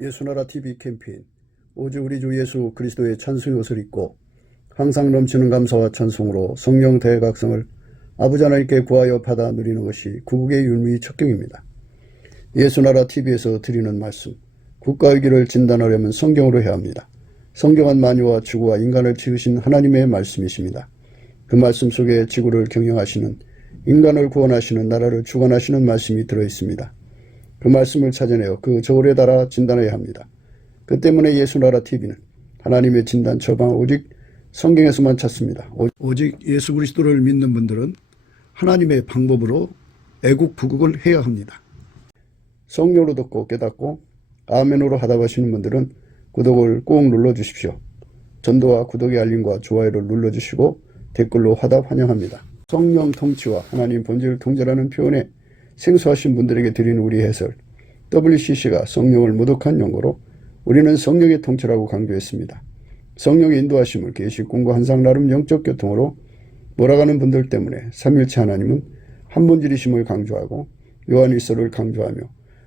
예수나라 TV 캠페인 오직 우리 주 예수 그리스도의 찬송의 옷을 입고 항상 넘치는 감사와 찬송으로 성령 대각성을 아버지 하나님께 구하여 받아 누리는 것이 구국의 율무의 척경입니다. 예수나라 TV에서 드리는 말씀, 국가의 길을 진단하려면 성경으로 해야 합니다. 성경은 만유와 지구와 인간을 지으신 하나님의 말씀이십니다. 그 말씀 속에 지구를 경영하시는, 인간을 구원하시는, 나라를 주관하시는 말씀이 들어있습니다. 그 말씀을 찾아내어 그 저울에 달아 진단해야 합니다. 그 때문에 예수나라 TV는 하나님의 진단 처방 오직 성경에서만 찾습니다. 오직 예수 그리스도를 믿는 분들은 하나님의 방법으로 애국 부국을 해야 합니다. 성령으로 듣고 깨닫고 아멘으로 하답하시는 분들은 구독을 꼭 눌러주십시오. 전도와 구독의 알림과 좋아요를 눌러주시고 댓글로 화답 환영합니다. 성령 통치와 하나님 본질 통제라는 표현에 생소하신 분들에게 드리는 우리 해설, WCC가 성령을 모독한 용어로 우리는 성령의 통치라고 강조했습니다. 성령의 인도하심을 계시 꿈과 환상 나름 영적 교통으로 몰아가는 분들 때문에 삼일체 하나님은 한 본질이심을 강조하고 요한일서를 강조하며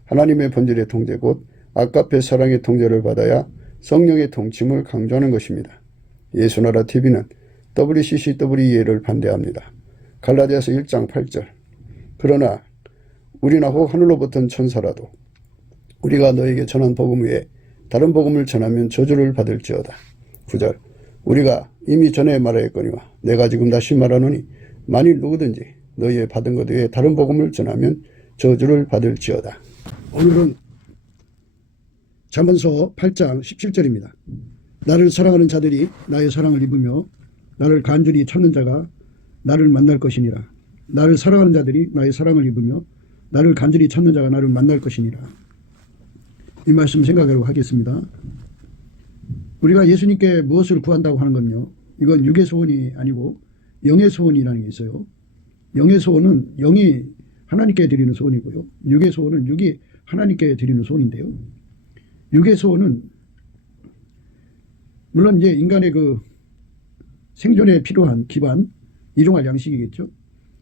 하나님의 본질의 통제 곧 아까페 사랑의 통제를 받아야 성령의 통침을 강조하는 것입니다. 예수나라 TV는 WCCWE를 반대합니다. 갈라디아서 1장 8절 그러나 우리나 혹 하늘로부터 천사라도 우리가 너에게 전한 복음 외에 다른 복음을 전하면 저주를 받을지어다. 9절 우리가 이미 전에 말하였거니와 내가 지금 다시 말하노니 만일 누구든지 너희의 받은 것 외에 다른 복음을 전하면 저주를 받을지어다. 오늘은 잠언서 8장 17절입니다. 나를 사랑하는 자들이 나의 사랑을 입으며 나를 간절히 찾는 자가 나를 만날 것이니라. 나를 사랑하는 자들이 나의 사랑을 입으며 나를 간절히 찾는 자가 나를 만날 것이니라. 이 말씀 생각하려고 하겠습니다. 우리가 예수님께 무엇을 구한다고 하는 건요, 이건 육의 소원이 아니고 영의 소원이라는 게 있어요. 영의 소원은 영이 하나님께 드리는 소원이고요, 육의 소원은 육이 하나님께 드리는 소원인데요, 육의 소원은 물론 이제 인간의 그 생존에 필요한 기반, 일용할 양식이겠죠.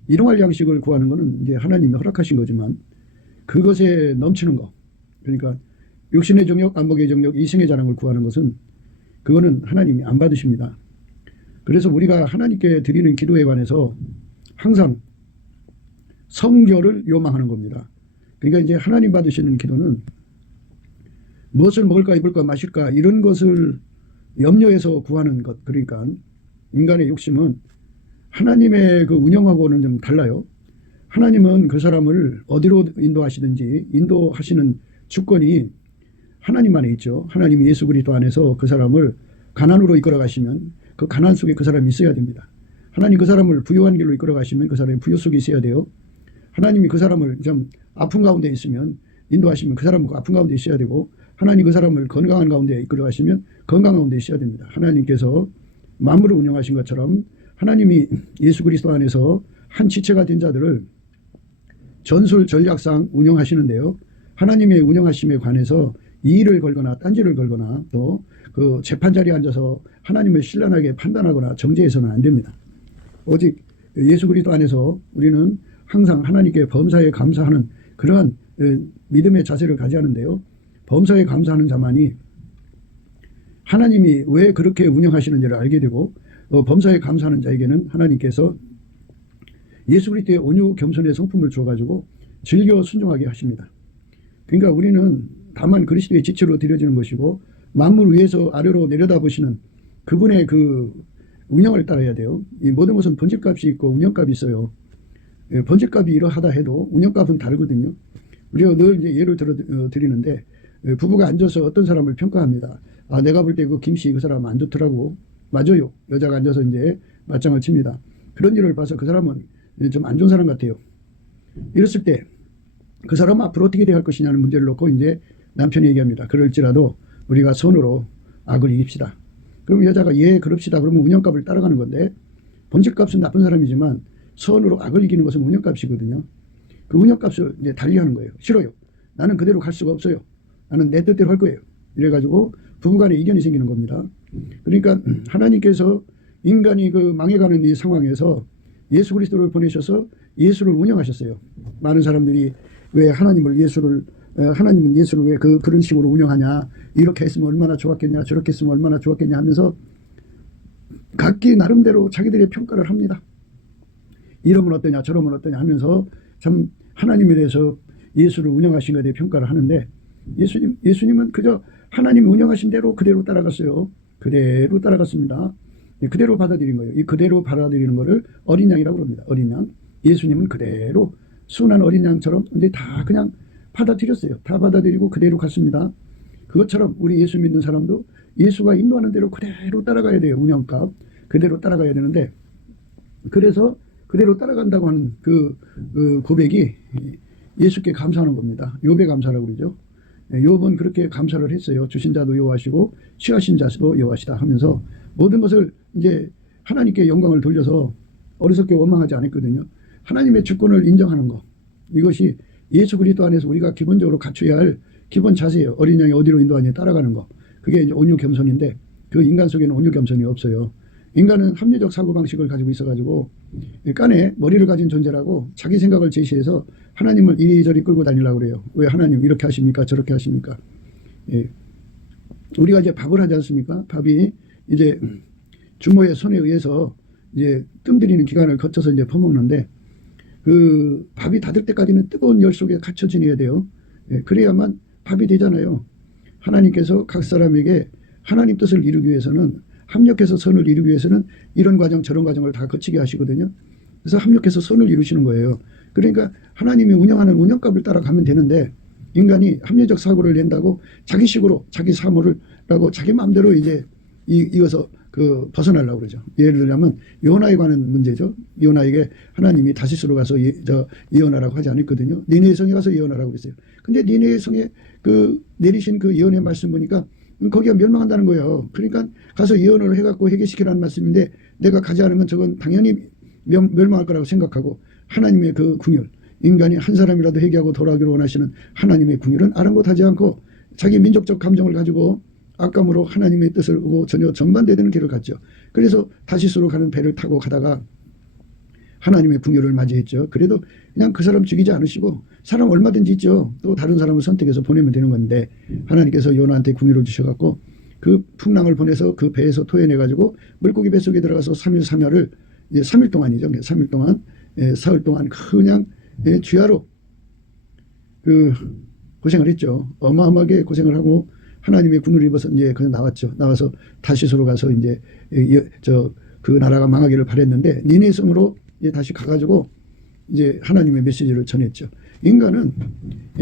일용할 양식을 구하는 것은 이제 하나님이 허락하신 거지만 그것에 넘치는 거, 그러니까 육신의 정욕, 안목의 정욕, 이성의 자랑을 구하는 것은 그거는 하나님이 안 받으십니다. 그래서 우리가 하나님께 드리는 기도에 관해서 항상 성결을 요망하는 겁니다. 그러니까 이제 하나님 받으시는 기도는 무엇을 먹을까 입을까 마실까 이런 것을 염려해서 구하는 것, 그러니까 인간의 욕심은 하나님의 그 운영하고는 좀 달라요. 하나님은 그 사람을 어디로 인도하시든지 인도하시는 주권이 하나님 안에 있죠. 하나님이 예수 그리스도 안에서 그 사람을 가난으로 이끌어 가시면 그 가난 속에 그 사람이 있어야 됩니다. 하나님 그 사람을 부유한 길로 이끌어 가시면 그 사람이 부유 속에 있어야 돼요. 하나님이 그 사람을 좀 아픈 가운데 있으면 인도하시면 그 사람은 그 아픈 가운데 있어야 되고, 하나님 그 사람을 건강한 가운데 이끌어 가시면 건강한 가운데 있어야 됩니다. 하나님께서 만물을 운영하신 것처럼 하나님이 예수 그리스도 안에서 한 지체가 된 자들을 전술 전략상 운영하시는데요, 하나님의 운영하심에 관해서 이의를 걸거나 딴지를 걸거나 또 그 재판 자리에 앉아서 하나님을 신랄하게 판단하거나 정죄해서는 안 됩니다. 오직 예수 그리스도 안에서 우리는 항상 하나님께 범사에 감사하는 그러한 믿음의 자세를 가져야하는데요, 범사에 감사하는 자만이 하나님이 왜 그렇게 운영하시는지를 알게 되고, 범사에 감사하는 자에게는 하나님께서 예수 그리스도의 온유 겸손의 성품을 주어가지고 즐겨 순종하게 하십니다. 그러니까 우리는 다만 그리스도의 지체로 드려지는 것이고 만물 위에서 아래로 내려다보시는 그분의 그 운영을 따라야 돼요. 이 모든 것은 번제값이 있고 운영값이 있어요. 번제값이 이러하다 해도 운영값은 다르거든요. 우리가 늘 이제 예를 들어 드리는데, 부부가 앉아서 어떤 사람을 평가합니다. 아, 내가 볼 때 그 김씨 그 사람 안 좋더라고. 맞아요. 여자가 앉아서 이제 맞장을 칩니다. 그런 일을 봐서 그 사람은 좀 안 좋은 사람 같아요. 이랬을 때 그 사람은 앞으로 어떻게 대할 것이냐는 문제를 놓고 이제 남편이 얘기합니다. 그럴지라도 우리가 선으로 악을 이깁시다. 그럼 여자가 예 그럽시다. 그러면 운영값을 따라가는 건데, 본질값은 나쁜 사람이지만 선으로 악을 이기는 것은 운영값이거든요. 그 운영값을 이제 달리하는 거예요. 싫어요. 나는 그대로 갈 수가 없어요. 나는 내 뜻대로 할 거예요. 이래가지고 부부간에 이견이 생기는 겁니다. 그러니까 하나님께서 인간이 그 망해가는 이 상황에서 예수 그리스도를 보내셔서 예수를 운영하셨어요. 많은 사람들이 왜 하나님을 예수를 하나님은 예수를 왜 그런 식으로 운영하냐, 이렇게 했으면 얼마나 좋았겠냐, 저렇게 했으면 얼마나 좋았겠냐 하면서 각기 나름대로 자기들의 평가를 합니다. 이러면 어떠냐 저러면 어떠냐 하면서 참 하나님에 대해서 예수를 운영하신 것에 대해 평가를 하는데, 예수님은 그저 하나님이 운영하신 대로 그대로 따라갔어요. 그대로 따라갔습니다. 그대로 받아들인 거예요. 이 그대로 받아들이는 거를 어린 양이라고 합니다. 어린 양. 예수님은 그대로 순한 어린 양처럼 이제 다 그냥 받아들였어요. 다 받아들이고 그대로 갔습니다. 그것처럼 우리 예수 믿는 사람도 예수가 인도하는 대로 그대로 따라가야 돼요. 운영값 그대로 따라가야 되는데, 그래서 그대로 따라간다고 하는 그 고백이 예수께 감사하는 겁니다. 욥의 감사라고 그러죠. 욥은 그렇게 감사를 했어요. 주신 자도 여호와시고 취하신 자도 여호와시다 하면서 모든 것을 이제 하나님께 영광을 돌려서 어리석게 원망하지 않았거든요. 하나님의 주권을 인정하는 것, 이것이 예수 그리스도 안에서 우리가 기본적으로 갖춰야 할 기본 자세예요. 어린 양이 어디로 인도하냐 따라가는 거. 그게 이제 온유 겸손인데, 그 인간 속에는 온유 겸손이 없어요. 인간은 합리적 사고방식을 가지고 있어가지고 깐에 머리를 가진 존재라고 자기 생각을 제시해서 하나님을 이리저리 끌고 다니려고 그래요. 왜 하나님 이렇게 하십니까 저렇게 하십니까. 예. 우리가 이제 밥을 하지 않습니까. 밥이 이제 주모의 손에 의해서 이제 뜸들이는 기간을 거쳐서 이제 퍼먹는데, 그 밥이 다 될 때까지는 뜨거운 열 속에 갇혀 지내야 돼요. 예. 그래야만 밥이 되잖아요. 하나님께서 각 사람에게 하나님 뜻을 이루기 위해서는, 합력해서 선을 이루기 위해서는 이런 과정 저런 과정을 다 거치게 하시거든요. 그래서 합력해서 선을 이루시는 거예요. 그러니까 하나님이 운영하는 운영값을 따라가면 되는데, 인간이 합리적 사고를 낸다고 자기 식으로 자기 사물을 라고 자기 마음대로 이제 이어서 벗어나려고 그러죠. 예를 들면 요나에 관한 문제죠. 요나에게 하나님이 다시스로 가서 예언하라고 하지 않았거든요. 니느웨 성에 가서 예언하라고 그랬어요. 근데 니느웨 성에 내리신 그 예언의 말씀 보니까 거기가 멸망한다는 거예요. 그러니까 가서 예언을 해갖고 해결시키라는 말씀인데, 내가 가지 않으면 저건 당연히 멸망할 거라고 생각하고, 하나님의 그 궁율, 인간이 한 사람이라도 회개하고 돌아오기를 원하시는 하나님의 궁율은 아랑곳하지 않고 자기 민족적 감정을 가지고 악감으로 하나님의 뜻을 오고 전혀 정반대되는 길을 갔죠. 그래서 다시스로 가는 배를 타고 가다가 하나님의 궁율을 맞이했죠. 그래도 그냥 그 사람 죽이지 않으시고, 사람 얼마든지 있죠. 또 다른 사람을 선택해서 보내면 되는 건데, 하나님께서 요나한테 궁율을 주셔갖고 그 풍랑을 보내서 그 배에서 토해내가지고 물고기 뱃속에 들어가서 3일 3야를 3일 동안이죠. 3일 동안 사흘 동안 그냥 쥐하로 고생을 했죠. 어마어마하게 고생을 하고 하나님의 궁율을 입어서 이제 그냥 나왔죠. 나와서 다시스로 가서 이제 그 나라가 망하기를 바랬는데, 니느웨 성으로 이제 다시 가가지고 이제 하나님의 메시지를 전했죠. 인간은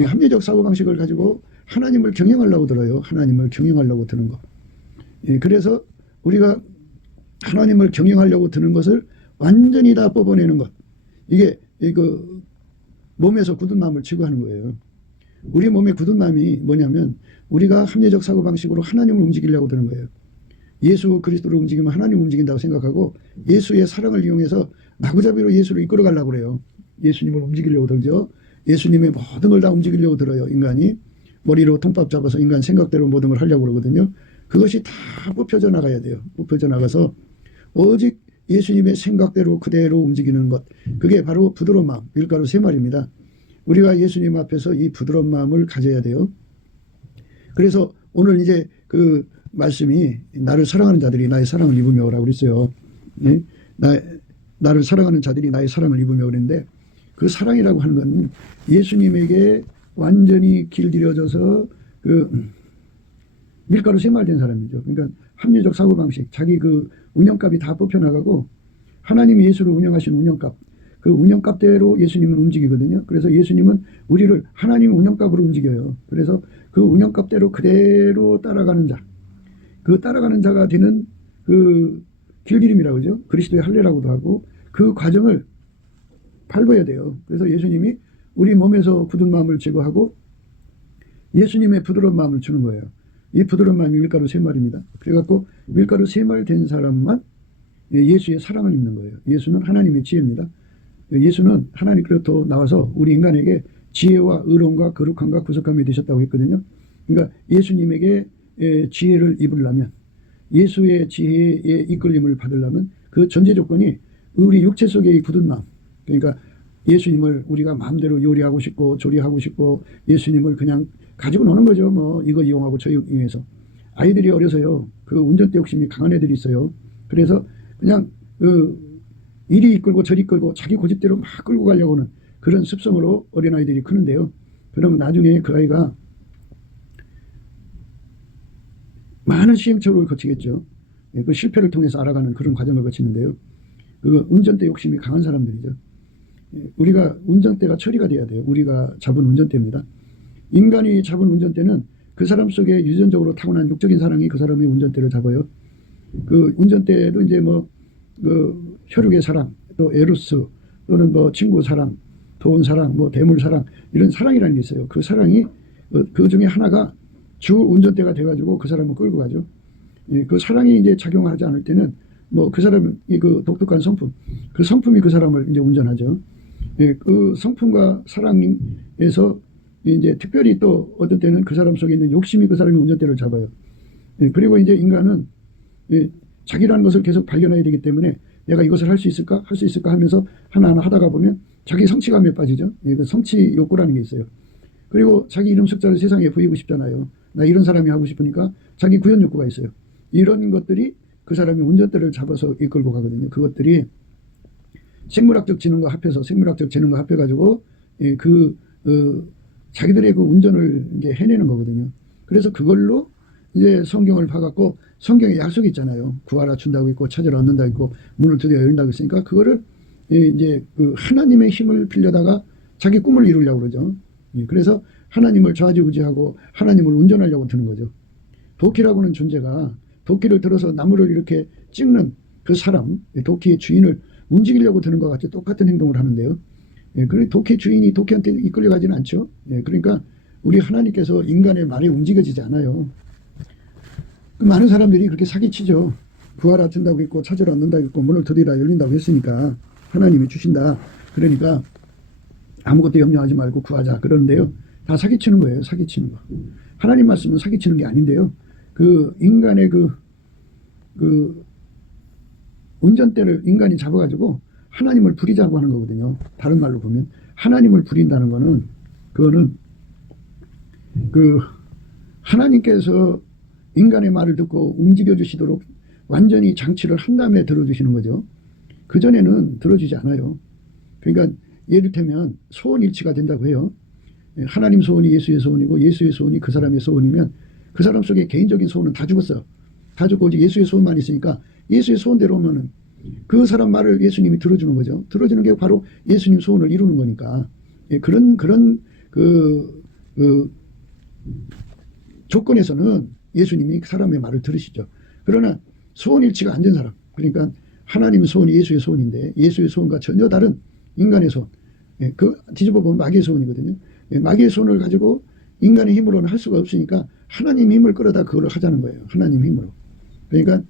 합리적 사고방식을 가지고 하나님을 경영하려고 들어요. 하나님을 경영하려고 드는 거. 그래서 우리가 하나님을 경영하려고 드는 것을 완전히 다 뽑아내는 것. 이게 몸에서 굳은 마음을 치고 하는 거예요. 우리 몸에 굳은 마음이 뭐냐면, 우리가 합리적 사고방식으로 하나님을 움직이려고 드는 거예요. 예수 그리스도를 움직이면 하나님 움직인다고 생각하고, 예수의 사랑을 이용해서 마구잡이로 예수를 이끌어 가려고 그래요. 예수님을 움직이려고 들죠. 예수님의 모든 걸 다 움직이려고 들어요. 인간이 머리로 통밥 잡아서 인간 생각대로 모든 걸 하려고 그러거든요. 그것이 다 뽑혀져 나가야 돼요. 뽑혀져 나가서 오직 예수님의 생각대로 그대로 움직이는 것, 그게 바로 부드러운 마음, 밀가루 3마리입니다. 우리가 예수님 앞에서 이 부드러운 마음을 가져야 돼요. 그래서 오늘 이제 그 말씀이 나를 사랑하는 자들이 나의 사랑을 입으며라고 그랬어요. 네? 나를 사랑하는 자들이 나의 사랑을 입으며 그랬는데, 그 사랑이라고 하는 건 예수님에게 완전히 길들여져서 밀가루 3마리 된 사람이죠. 그러니까 합리적 사고방식, 자기 그 운영값이 다 뽑혀나가고, 하나님이 예수를 운영하신 운영값, 그 운영값대로 예수님은 움직이거든요. 그래서 예수님은 우리를 하나님 운영값으로 움직여요. 그래서 그 운영값대로 그대로 따라가는 자, 그 따라가는 자가 되는 그 길들임이라고 그러죠. 그리스도의 할례라고도 하고, 그 과정을 밟아야 돼요. 그래서 예수님이 우리 몸에서 굳은 마음을 제거하고 예수님의 부드러운 마음을 주는 거예요. 이 부드러운 마음이 밀가루 3마리입니다. 그래갖고 밀가루 3마리 된 사람만 예수의 사랑을 입는 거예요. 예수는 하나님의 지혜입니다. 예수는 하나님께로부터 나와서 우리 인간에게 지혜와 의로움과 거룩함과 구속함이 되셨다고 했거든요. 그러니까 예수님에게 지혜를 입으려면, 예수의 지혜의 이끌림을 받으려면 그 전제 조건이 우리 육체 속의 이 굳은 마음, 그러니까 예수님을 우리가 마음대로 요리하고 싶고 조리하고 싶고 예수님을 그냥 가지고 노는 거죠. 뭐 이거 이용하고 저 이용해서. 아이들이 어려서요. 그 운전대 욕심이 강한 애들이 있어요. 그래서 그냥 이리 이끌고 저리 이끌고 자기 고집대로 막 끌고 가려고 하는 그런 습성으로 어린아이들이 크는데요. 그러면 나중에 그 아이가 많은 시행착오를 거치겠죠. 그 실패를 통해서 알아가는 그런 과정을 거치는데요. 그 운전대 욕심이 강한 사람들이죠. 우리가 운전대가 처리가 돼야 돼요. 우리가 잡은 운전대입니다. 인간이 잡은 운전대는 그 사람 속에 유전적으로 타고난 육적인 사랑이 그 사람의 운전대를 잡아요. 그 운전대도 이제 뭐 그 혈육의 사랑, 또 에로스, 또는 뭐 친구 사랑, 돈 사랑, 뭐 대물 사랑, 이런 사랑이라는 게 있어요. 그 사랑이 그 중에 하나가 주 운전대가 돼가지고 그 사람을 끌고 가죠. 그 사랑이 이제 작용하지 않을 때는 뭐 그 사람이 그 독특한 성품, 그 성품이 그 사람을 이제 운전하죠. 그 성품과 사랑에서 이제 특별히 또 어떤 때는 그 사람 속에 있는 욕심이 그 사람의 운전대를 잡아요. 그리고 이제 인간은 자기라는 것을 계속 발견해야 되기 때문에 내가 이것을 할 수 있을까? 할 수 있을까? 하면서 하나하나 하다가 보면 자기 성취감에 빠지죠. 그 성취 욕구라는 게 있어요. 그리고 자기 이름 숫자를 세상에 보이고 싶잖아요. 나 이런 사람이 하고 싶으니까 자기 구현 욕구가 있어요. 이런 것들이 그 사람의 운전대를 잡아서 이끌고 가거든요. 그것들이 생물학적 지능과 합해서 생물학적 재능과 합해가지고 자기들의 그 운전을 이제 해내는 거거든요. 그래서 그걸로 이제 성경을 봐갖고 성경에 약속이 있잖아요. 구하라 준다고 있고 찾으라 얻는다고 있고 문을 두드려 열린다고 있으니까 그거를 이제 그 하나님의 힘을 빌려다가 자기 꿈을 이루려고 그러죠. 그래서 하나님을 좌지우지하고 하나님을 운전하려고 드는 거죠. 도끼라고 하는 존재가 도끼를 들어서 나무를 이렇게 찍는 그 사람, 도끼의 주인을 움직이려고 드는 것 같이 똑같은 행동을 하는데요. 그리고 도끼 주인이 도끼한테 이끌려가지는 않죠. 그러니까 우리 하나님께서 인간의 말에 움직여지지 않아요. 그 많은 사람들이 그렇게 사기치죠. 구하라 준다고 있고 찾으라 얻는다고 있고 문을 두드리라 열린다고 했으니까 하나님이 주신다. 그러니까 아무것도 염려하지 말고 구하자 그러는데요. 다 사기치는 거예요. 사기치는 거. 하나님 말씀은 사기치는 게 아닌데요. 그 인간의 그 운전대를 인간이 잡아가지고 하나님을 부리자고 하는 거거든요. 다른 말로 보면 하나님을 부린다는 거는 그거는 그 하나님께서 인간의 말을 듣고 움직여 주시도록 완전히 장치를 한 다음에 들어주시는 거죠. 그전에는 들어주지 않아요. 그러니까 예를 들면 소원일치가 된다고 해요. 하나님 소원이 예수의 소원이고 예수의 소원이 그 사람의 소원이면 그 사람 속에 개인적인 소원은 다 죽었어요. 다 죽고 이제 예수의 소원만 있으니까 예수의 소원대로 오면은 그 사람 말을 예수님이 들어주는 거죠. 들어주는 게 바로 예수님 소원을 이루는 거니까. 그런 조건에서는 예수님이 사람의 말을 들으시죠. 그러나 소원일치가 안 된 사람, 그러니까 하나님 소원이 예수의 소원인데 예수의 소원과 전혀 다른 인간의 소원, 그 뒤집어 보면 마귀의 소원이거든요. 마귀의 소원을 가지고 인간의 힘으로는 할 수가 없으니까 하나님 힘을 끌어다 그걸 하자는 거예요. 하나님 힘으로. 그러니까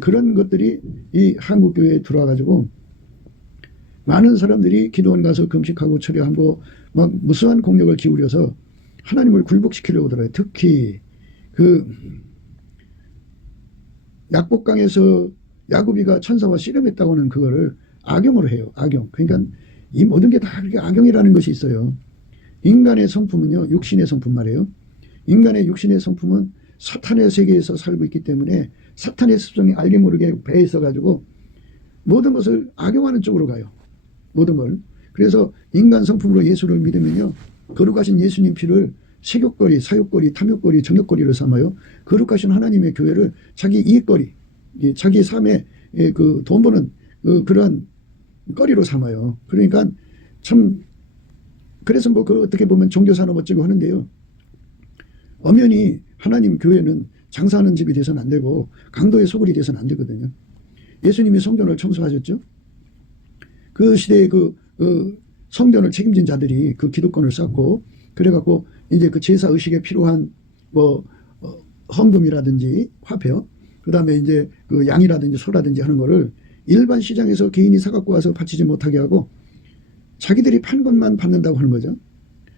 그런 것들이 이 한국교회에 들어와가지고 많은 사람들이 기도원 가서 금식하고 철회하고 막 무수한 공력을 기울여서 하나님을 굴복시키려고 들어요. 특히 그 약복강에서 야구비가 천사와 씨름했다고 하는 그거를 악용으로 해요. 악용. 그러니까 이 모든 게 다 그렇게 악용이라는 것이 있어요. 인간의 성품은요, 육신의 성품 말이에요. 인간의 육신의 성품은 사탄의 세계에서 살고 있기 때문에 사탄의 습성이 알게 모르게 배에 있어가지고 모든 것을 악용하는 쪽으로 가요. 모든 걸. 그래서 인간 성품으로 예수를 믿으면요, 거룩하신 예수님 피를 색욕거리, 사욕거리, 탐욕거리, 정욕거리를 삼아요. 거룩하신 하나님의 교회를 자기 이익거리, 자기 삶에 그 돈 버는 그러한 거리로 삼아요. 그러니까 참, 그래서 뭐 그 어떻게 보면 종교산업 어쩌고 하는데요. 엄연히 하나님 교회는 장사하는 집이 돼서는 안 되고 강도의 소굴이 돼서는 안 되거든요. 예수님이 성전을 청소하셨죠. 그 시대에 성전을 책임진 자들이 그 기득권을 쌓고 그래갖고 이제 그 제사 의식에 필요한 뭐 헌금이라든지 화폐요. 그 다음에 이제 그 양이라든지 소라든지 하는 거를 일반 시장에서 개인이 사갖고 와서 바치지 못하게 하고 자기들이 판 것만 받는다고 하는 거죠.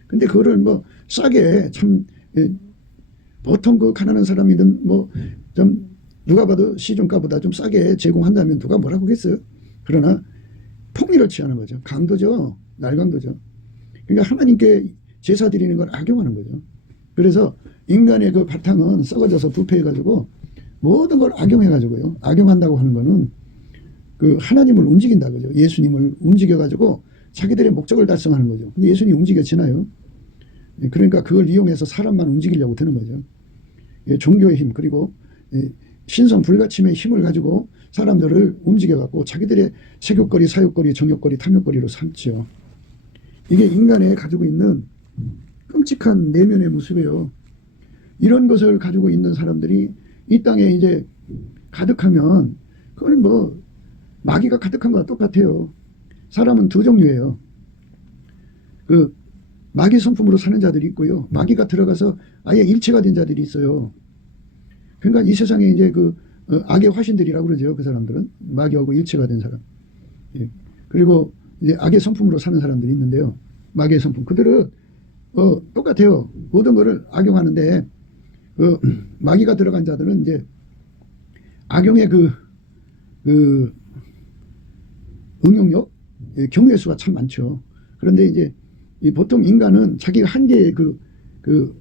근데 그거를 뭐 싸게 참 보통 그 가난한 사람이든 뭐 좀 누가 봐도 시중가보다 좀 싸게 제공한다면 누가 뭐라고 하겠어요. 그러나 폭리를 취하는 거죠. 강도죠. 날강도죠. 그러니까 하나님께 제사 드리는 걸 악용하는 거죠. 그래서 인간의 그 바탕은 썩어져서 부패해가지고 모든 걸 악용해가지고요. 악용한다고 하는 거는 그 하나님을 움직인다 그죠. 예수님을 움직여가지고 자기들의 목적을 달성하는 거죠. 근데 예수님이 움직여지나요? 그러니까 그걸 이용해서 사람만 움직이려고 드는 거죠. 종교의 힘 그리고 신성 불가침의 힘을 가지고 사람들을 움직여갖고 자기들의 세욕거리, 사욕거리, 정욕거리, 탐욕거리로 삼죠. 이게 인간에 가지고 있는 끔찍한 내면의 모습이에요. 이런 것을 가지고 있는 사람들이 이 땅에 이제 가득하면 그건 뭐 마귀가 가득한 거와 똑같아요. 사람은 두 종류예요. 그 마귀 성품으로 사는 자들이 있고요. 마귀가 들어가서 아예 일체가 된 자들이 있어요. 그러니까 이 세상에 이제 그 악의 화신들이라고 그러죠. 그 사람들은 마귀하고 일체가 된 사람. 예. 그리고 이제 악의 성품으로 사는 사람들이 있는데요. 마귀의 성품 그들은 똑같아요. 모든 것을 악용하는데 마귀가 들어간 자들은 이제 악용의 그 응용력, 경우의 수가 참 많죠. 그런데 이제 보통 인간은 자기가 한계의 그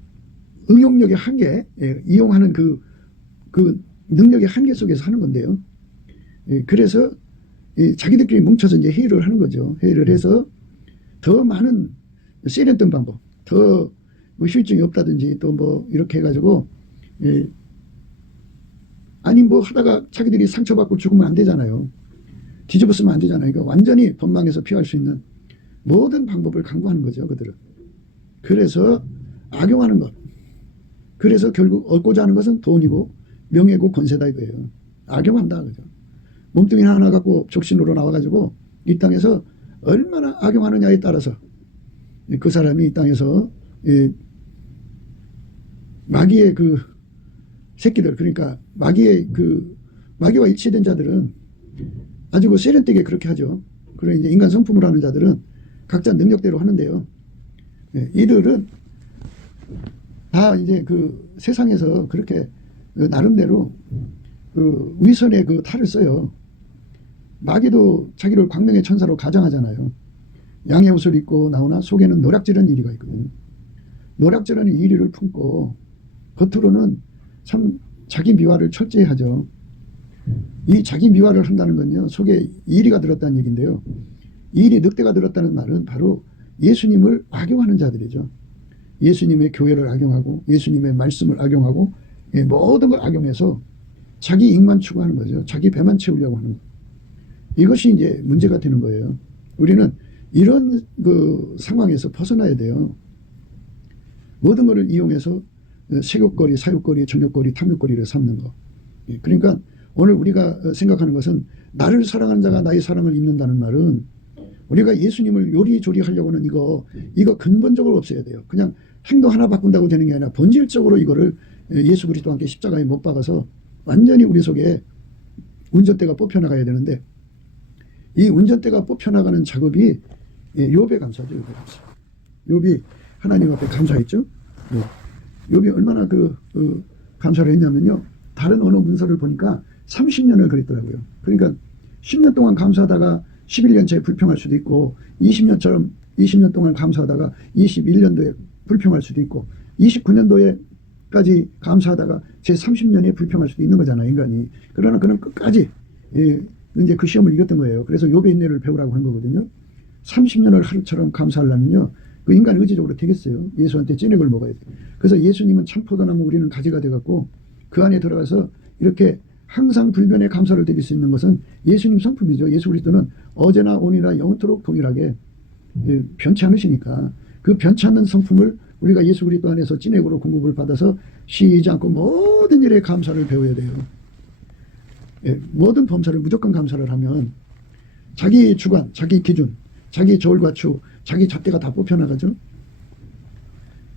응용력의 한계, 이용하는 그 능력의 한계 속에서 하는 건데요. 그래서 자기들끼리 뭉쳐서 이제 회의를 하는 거죠. 회의를 해서 더 많은 세련된 방법, 더 뭐 휴증이 없다든지 또 뭐 이렇게 해가지고 아니 뭐 하다가 자기들이 상처받고 죽으면 안 되잖아요. 뒤집어 쓰면 안 되잖아요. 그러니까 완전히 법망에서 피할 수 있는 모든 방법을 강구하는 거죠. 그들은. 그래서 악용하는 것. 그래서 결국 얻고자 하는 것은 돈이고 명예고 권세다 이거예요. 악용한다 그죠. 몸뚱이 하나 갖고 적신으로 나와가지고 이 땅에서 얼마나 악용하느냐에 따라서 그 사람이 이 땅에서 마귀의 그 새끼들 그러니까 마귀와 일치된 자들은 아주 그 세련되게 그렇게 하죠. 그리고 이제 인간 성품을 하는 자들은 각자 능력대로 하는데요. 이들은 다 이제 그 세상에서 그렇게 나름대로 그 위선의 그 탈을 써요. 마귀도 자기를 광명의 천사로 가장하잖아요. 양의 옷을 입고 나오나 속에는 노략질하는 이리가 있거든요. 노략질하는 이리를 품고 겉으로는 참 자기 미화를 철저히 하죠. 이 자기 미화를 한다는 건요. 속에 이리가 들었다는 얘기인데요. 이리 늑대가 들었다는 말은 바로 예수님을 악용하는 자들이죠. 예수님의 교회를 악용하고 예수님의 말씀을 악용하고 모든 걸 악용해서 자기 이익만 추구하는 거죠. 자기 배만 채우려고 하는 거. 이것이 이제 문제가 되는 거예요. 우리는 이런 그 상황에서 벗어나야 돼요. 모든 것을 이용해서 세욕거리, 사욕거리, 정욕거리, 탐욕거리를 삼는 거. 그러니까 오늘 우리가 생각하는 것은 나를 사랑하는 자가 나의 사랑을 입는다는 말은 우리가 예수님을 요리조리 하려고 하는 이거 근본적으로 없어야 돼요. 그냥 행동 하나 바꾼다고 되는 게 아니라 본질적으로 이거를 예수 그리스도와 함께 십자가에 못 박아서 완전히 우리 속에 운전대가 뽑혀나가야 되는데 이 운전대가 뽑혀나가는 작업이 욥의 감사죠. 욥의 감사. 욥이 하나님 앞에 감사했죠. 욥이 얼마나 감사를 했냐면요. 다른 언어 문서를 보니까 30년을 그랬더라고요. 그러니까 10년 동안 감사하다가 11년째에 불평할 수도 있고 20년 동안 감사하다가 21년도에 불평할 수도 있고 29년도에까지 감사하다가 제 30년에 불평할 수도 있는 거잖아요. 인간이. 그러나 그는 끝까지 이제 그 시험을 이겼던 거예요. 그래서 욥의 인내를 배우라고 하는 거거든요. 30년을 하루처럼 감사하려면요. 그 인간 의지적으로 되겠어요. 예수한테 찐액을 먹어야 돼요. 그래서 예수님은 참포도나무 우리는 가지가 돼갖고 그 안에 들어가서 이렇게 항상 불변의 감사를 드릴 수 있는 것은 예수님 성품이죠. 예수 그리스도는 어제나 오늘이나 영원토록 동일하게 변치 않으시니까 그 변치 않는 성품을 우리가 예수 그리스도 안에서 찐액으로 공급을 받아서 쉬지 않고 모든 일에 감사를 배워야 돼요. 모든 범사를 무조건 감사를 하면 자기 주관, 자기 기준, 자기 저울과추, 자기 잣대가 다 뽑혀나가죠.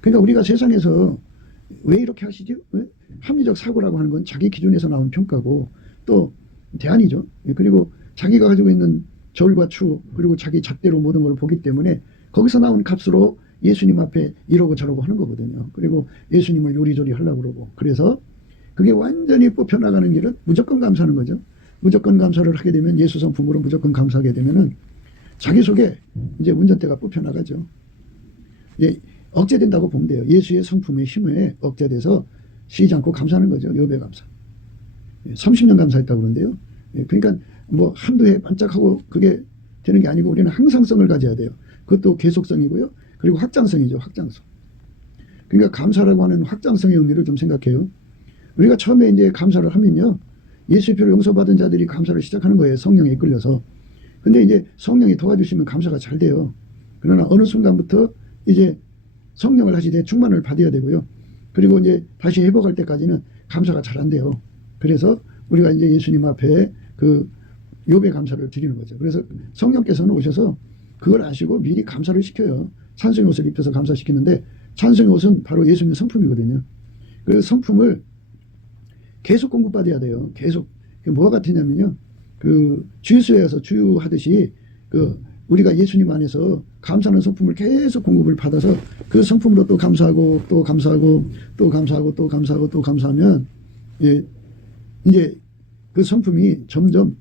그러니까 우리가 세상에서 왜 이렇게 하시죠? 왜? 합리적 사고라고 하는 건 자기 기준에서 나온 평가고 또 대안이죠. 그리고 자기가 가지고 있는 저울과추 그리고 자기 잣대로 모든 걸 보기 때문에 거기서 나온 값으로 예수님 앞에 이러고 저러고 하는 거거든요. 그리고 예수님을 요리조리 하려고 그러고 그래서 그게 완전히 뽑혀나가는 길은 무조건 감사하는 거죠. 무조건 감사를 하게 되면 예수 성품으로 무조건 감사하게 되면은 자기 속에 이제 운전대가 뽑혀나가죠. 예, 억제된다고 보면 돼요. 예수의 성품의 힘에 억제돼서 쉬지 않고 감사하는 거죠. 욥의 감사. 30년 감사했다고 그러는데요. 그러니까 뭐 한두 해 반짝하고 그게 되는 게 아니고 우리는 항상성을 가져야 돼요. 그것도 계속성이고요. 그리고 확장성이죠. 확장성. 그러니까 감사라고 하는 확장성의 의미를 좀 생각해요. 우리가 처음에 이제 감사를 하면요. 예수의 피로 용서받은 자들이 감사를 시작하는 거예요. 성령에 이끌려서. 근데 이제 성령이 도와주시면 감사가 잘 돼요. 그러나 어느 순간부터 이제 성령을 하시되 충만을 받아야 되고요. 그리고 이제 다시 회복할 때까지는 감사가 잘 안 돼요. 그래서 우리가 이제 예수님 앞에 그 욥의 감사를 드리는 거죠. 그래서 성령께서는 오셔서 그걸 아시고 미리 감사를 시켜요. 찬송의 옷을 입혀서 감사시키는데 찬송의 옷은 바로 예수님의 성품이거든요. 그래서 성품을 계속 공급받아야 돼요. 계속. 뭐가 같으냐면요. 그 주유소에서 주유하듯이 그 우리가 예수님 안에서 감사하는 성품을 계속 공급을 받아서 그 성품으로 또 감사하고 또 감사하고 또 감사하고 또 감사하고 또 감사하면 예, 이제 그 성품이 점점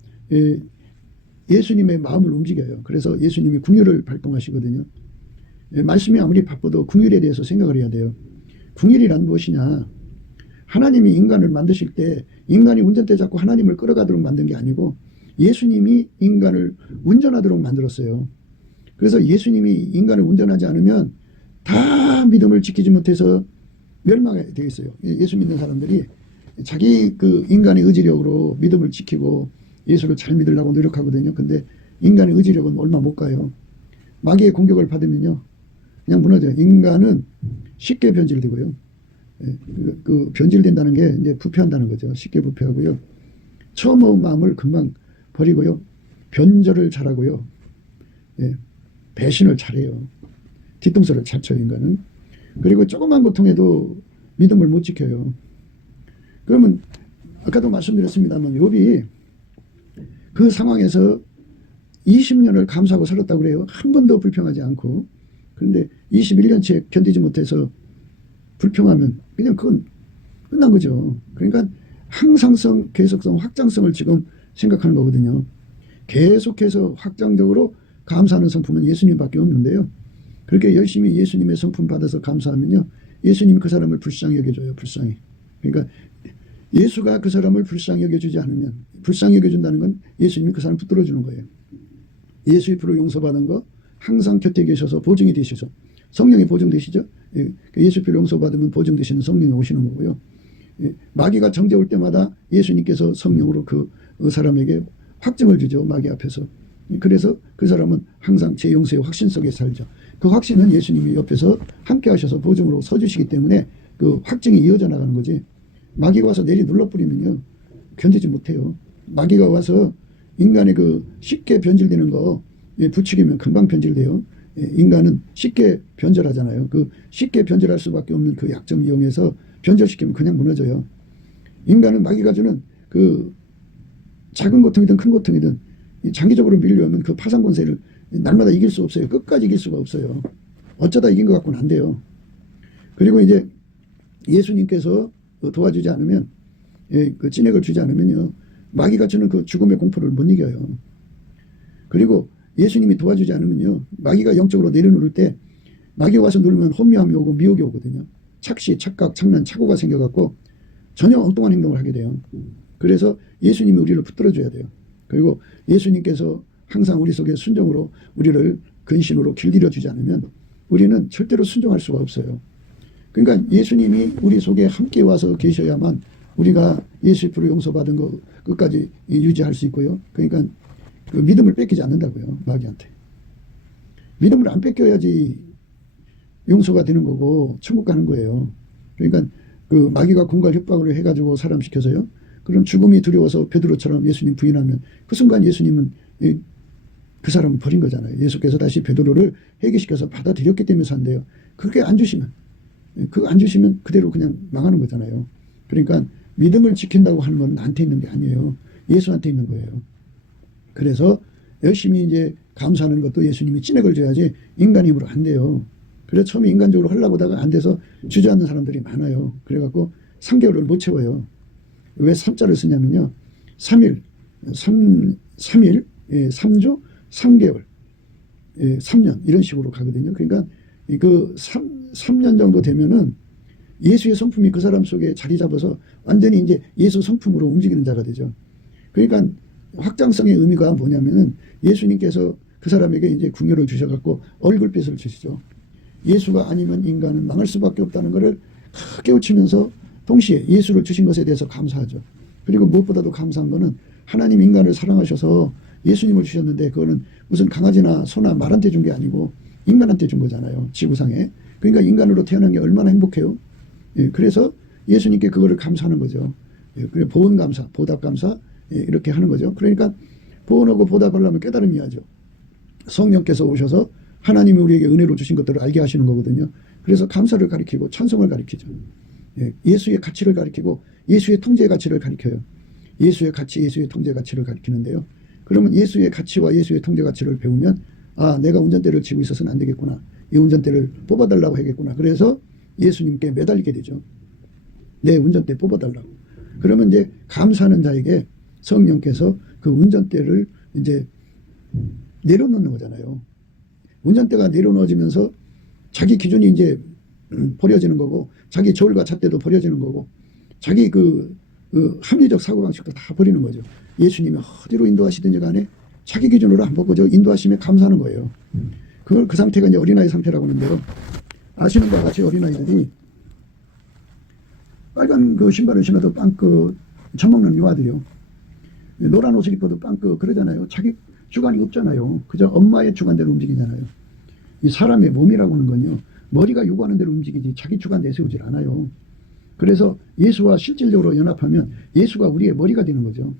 예수님의 마음을 움직여요. 그래서 예수님이 긍휼을 발동하시거든요. 말씀이 아무리 바빠도 긍휼에 대해서 생각을 해야 돼요. 긍휼이란 무엇이냐? 하나님이 인간을 만드실 때 인간이 운전대 잡고 하나님을 끌어가도록 만든 게 아니고 예수님이 인간을 운전하도록 만들었어요. 그래서 예수님이 인간을 운전하지 않으면 다 믿음을 지키지 못해서 멸망하게 되겠어요. 예수 믿는 사람들이 자기 그 인간의 의지력으로 믿음을 지키고 예수를 잘 믿으려고 노력하거든요. 근데 인간의 의지력은 얼마 못 가요. 마귀의 공격을 받으면요. 그냥 무너져요. 인간은 쉽게 변질되고요. 그 변질된다는 게 이제 부패한다는 거죠. 쉽게 부패하고요. 처음 먹은 마음을 금방 버리고요. 변절을 잘하고요. 배신을 잘해요. 뒤통수를 잘 쳐요, 인간은. 그리고 조그만 고통에도 믿음을 못 지켜요. 그러면 아까도 말씀드렸습니다만 욥이 그 상황에서 20년을 감사하고 살았다고 그래요. 한 번도 불평하지 않고. 그런데 21년째 견디지 못해서 불평하면 그냥 그건 끝난 거죠. 그러니까 항상성, 계속성, 확장성을 지금 생각하는 거거든요. 계속해서 확장적으로 감사하는 성품은 예수님밖에 없는데요. 그렇게 열심히 예수님의 성품 받아서 감사하면요. 예수님이 그 사람을 불쌍히 여겨줘요. 불쌍히. 그러니까 예수가 그 사람을 불쌍히 여겨주지 않으면 불쌍히 여겨준다는 건 예수님이 그 사람을 붙들어주는 거예요. 예수의 피로 용서받은 거 항상 곁에 계셔서 보증이 되셔서 성령이 보증되시죠. 예수 피로 용서받으면 보증되시는 성령이 오시는 거고요. 마귀가 정죄올 때마다 예수님께서 성령으로 그 사람에게 확증을 주죠. 마귀 앞에서. 그래서 그 사람은 항상 제 용서의 확신 속에 살죠. 그 확신은 예수님이 옆에서 함께 하셔서 보증으로 서주시기 때문에 그 확증이 이어져 나가는 거지. 마귀가 와서 내리 눌러버리면요. 견디지 못해요. 마귀가 와서 인간의 그 쉽게 변질되는 거 부추기면 금방 변질돼요. 인간은 쉽게 변절하잖아요. 그 쉽게 변절할 수밖에 없는 그 약점 이용해서 변절시키면 그냥 무너져요. 인간은 마귀가 주는 그 작은 고통이든 큰 고통이든 장기적으로 밀려오면 그 파상 권세를 날마다 이길 수 없어요. 끝까지 이길 수가 없어요. 어쩌다 이긴 것 같고는 안 돼요. 그리고 이제 예수님께서 도와주지 않으면 그 진액을 주지 않으면요. 마귀가 주는 그 죽음의 공포를 못 이겨요. 그리고 예수님이 도와주지 않으면요. 마귀가 영적으로 내려놓을 때 마귀가 와서 누르면 혼미함이 오고 미혹이 오거든요. 착시, 착각, 착란, 착오가 생겨갖고 전혀 엉뚱한 행동을 하게 돼요. 그래서 예수님이 우리를 붙들어줘야 돼요. 그리고 예수님께서 항상 우리 속에 순종으로 우리를 근신으로 길들여주지 않으면 우리는 절대로 순종할 수가 없어요. 그러니까 예수님이 우리 속에 함께 와서 계셔야만 우리가 예수의 피로 용서받은 거 끝까지 유지할 수 있고요. 그러니까 그 믿음을 뺏기지 않는다고요. 마귀한테. 믿음을 안 뺏겨야지 용서가 되는 거고 천국 가는 거예요. 그러니까 그 마귀가 공갈 협박을 해가지고 사람 시켜서요. 그럼 죽음이 두려워서 베드로처럼 예수님 부인하면 그 순간 예수님은 그 사람을 버린 거잖아요. 예수께서 다시 베드로를 회개시켜서 받아들였기 때문에 산대요. 그렇게 안 주시면 그거 안 주시면 그대로 그냥 망하는 거잖아요. 그러니까 믿음을 지킨다고 하는 건 나한테 있는 게 아니에요. 예수한테 있는 거예요. 그래서 열심히 이제 감사하는 것도 예수님이 찐액을 줘야지 인간 힘으로 안 돼요. 그래서 처음에 인간적으로 하려고 하다가 안 돼서 주저앉는 사람들이 많아요. 그래갖고 3개월을 못 채워요. 왜 3자를 쓰냐면요. 3일, 3조, 3개월. 3년 이런 식으로 가거든요. 그러니까 그 3년 정도 되면은 예수의 성품이 그 사람 속에 자리 잡아서 완전히 이제 예수 성품으로 움직이는 자가 되죠. 그러니까 확장성의 의미가 뭐냐면은 예수님께서 그 사람에게 이제 궁유를 주셔갖고 얼굴빛을 주시죠. 예수가 아니면 인간은 망할 수밖에 없다는 것을 깨우치면서 동시에 예수를 주신 것에 대해서 감사하죠. 그리고 무엇보다도 감사한 거는 하나님 인간을 사랑하셔서 예수님을 주셨는데 그거는 무슨 강아지나 소나 말한테 준 게 아니고 인간한테 준 거잖아요. 지구상에. 그러니까 인간으로 태어난 게 얼마나 행복해요. 그래서 예수님께 그거를 감사하는 거죠. 그래 보은 감사, 보답 감사 이렇게 하는 거죠. 그러니까 보은하고 보답하려면 깨달음이 야죠. 성령께서 오셔서 하나님이 우리에게 은혜로 주신 것들을 알게 하시는 거거든요. 그래서 감사를 가리키고 찬송을 가리키죠. 예수의 가치를 가리키고 예수의 통제의 가치를 가리켜요. 예수의 가치, 예수의 통제 가치를 가리키는데요. 그러면 예수의 가치와 예수의 통제 가치를 배우면 아, 내가 운전대를 쥐고 있어서는 안 되겠구나. 이 운전대를 뽑아달라고 하겠구나. 그래서 예수님께 매달리게 되죠. 내 운전대 뽑아달라고. 그러면 이제 감사하는 자에게 성령께서 그 운전대를 이제 내려놓는 거잖아요. 운전대가 내려놓아지면서 자기 기준이 이제 버려지는 거고, 자기 저울과 잣대도 버려지는 거고, 자기 그 합리적 사고방식도 다 버리는 거죠. 예수님이 어디로 인도하시든지 간에 자기 기준으로 안 보고 저 인도하심에 감사하는 거예요. 그걸 그 상태가 이제 어린아이 상태라고 하는데요. 아시는 것과 같이 어린아이들이 빨간 그 신발을 신어도 빵긋 처먹는 유아들이요. 노란 옷을 입어도 빵긋 그러잖아요. 자기 주관이 없잖아요. 그저 엄마의 주관대로 움직이잖아요. 이 사람의 몸이라고 하는 건요. 머리가 요구하는 대로 움직이지 자기 주관 내세우질 않아요. 그래서 예수와 실질적으로 연합하면 예수가 우리의 머리가 되는 거죠.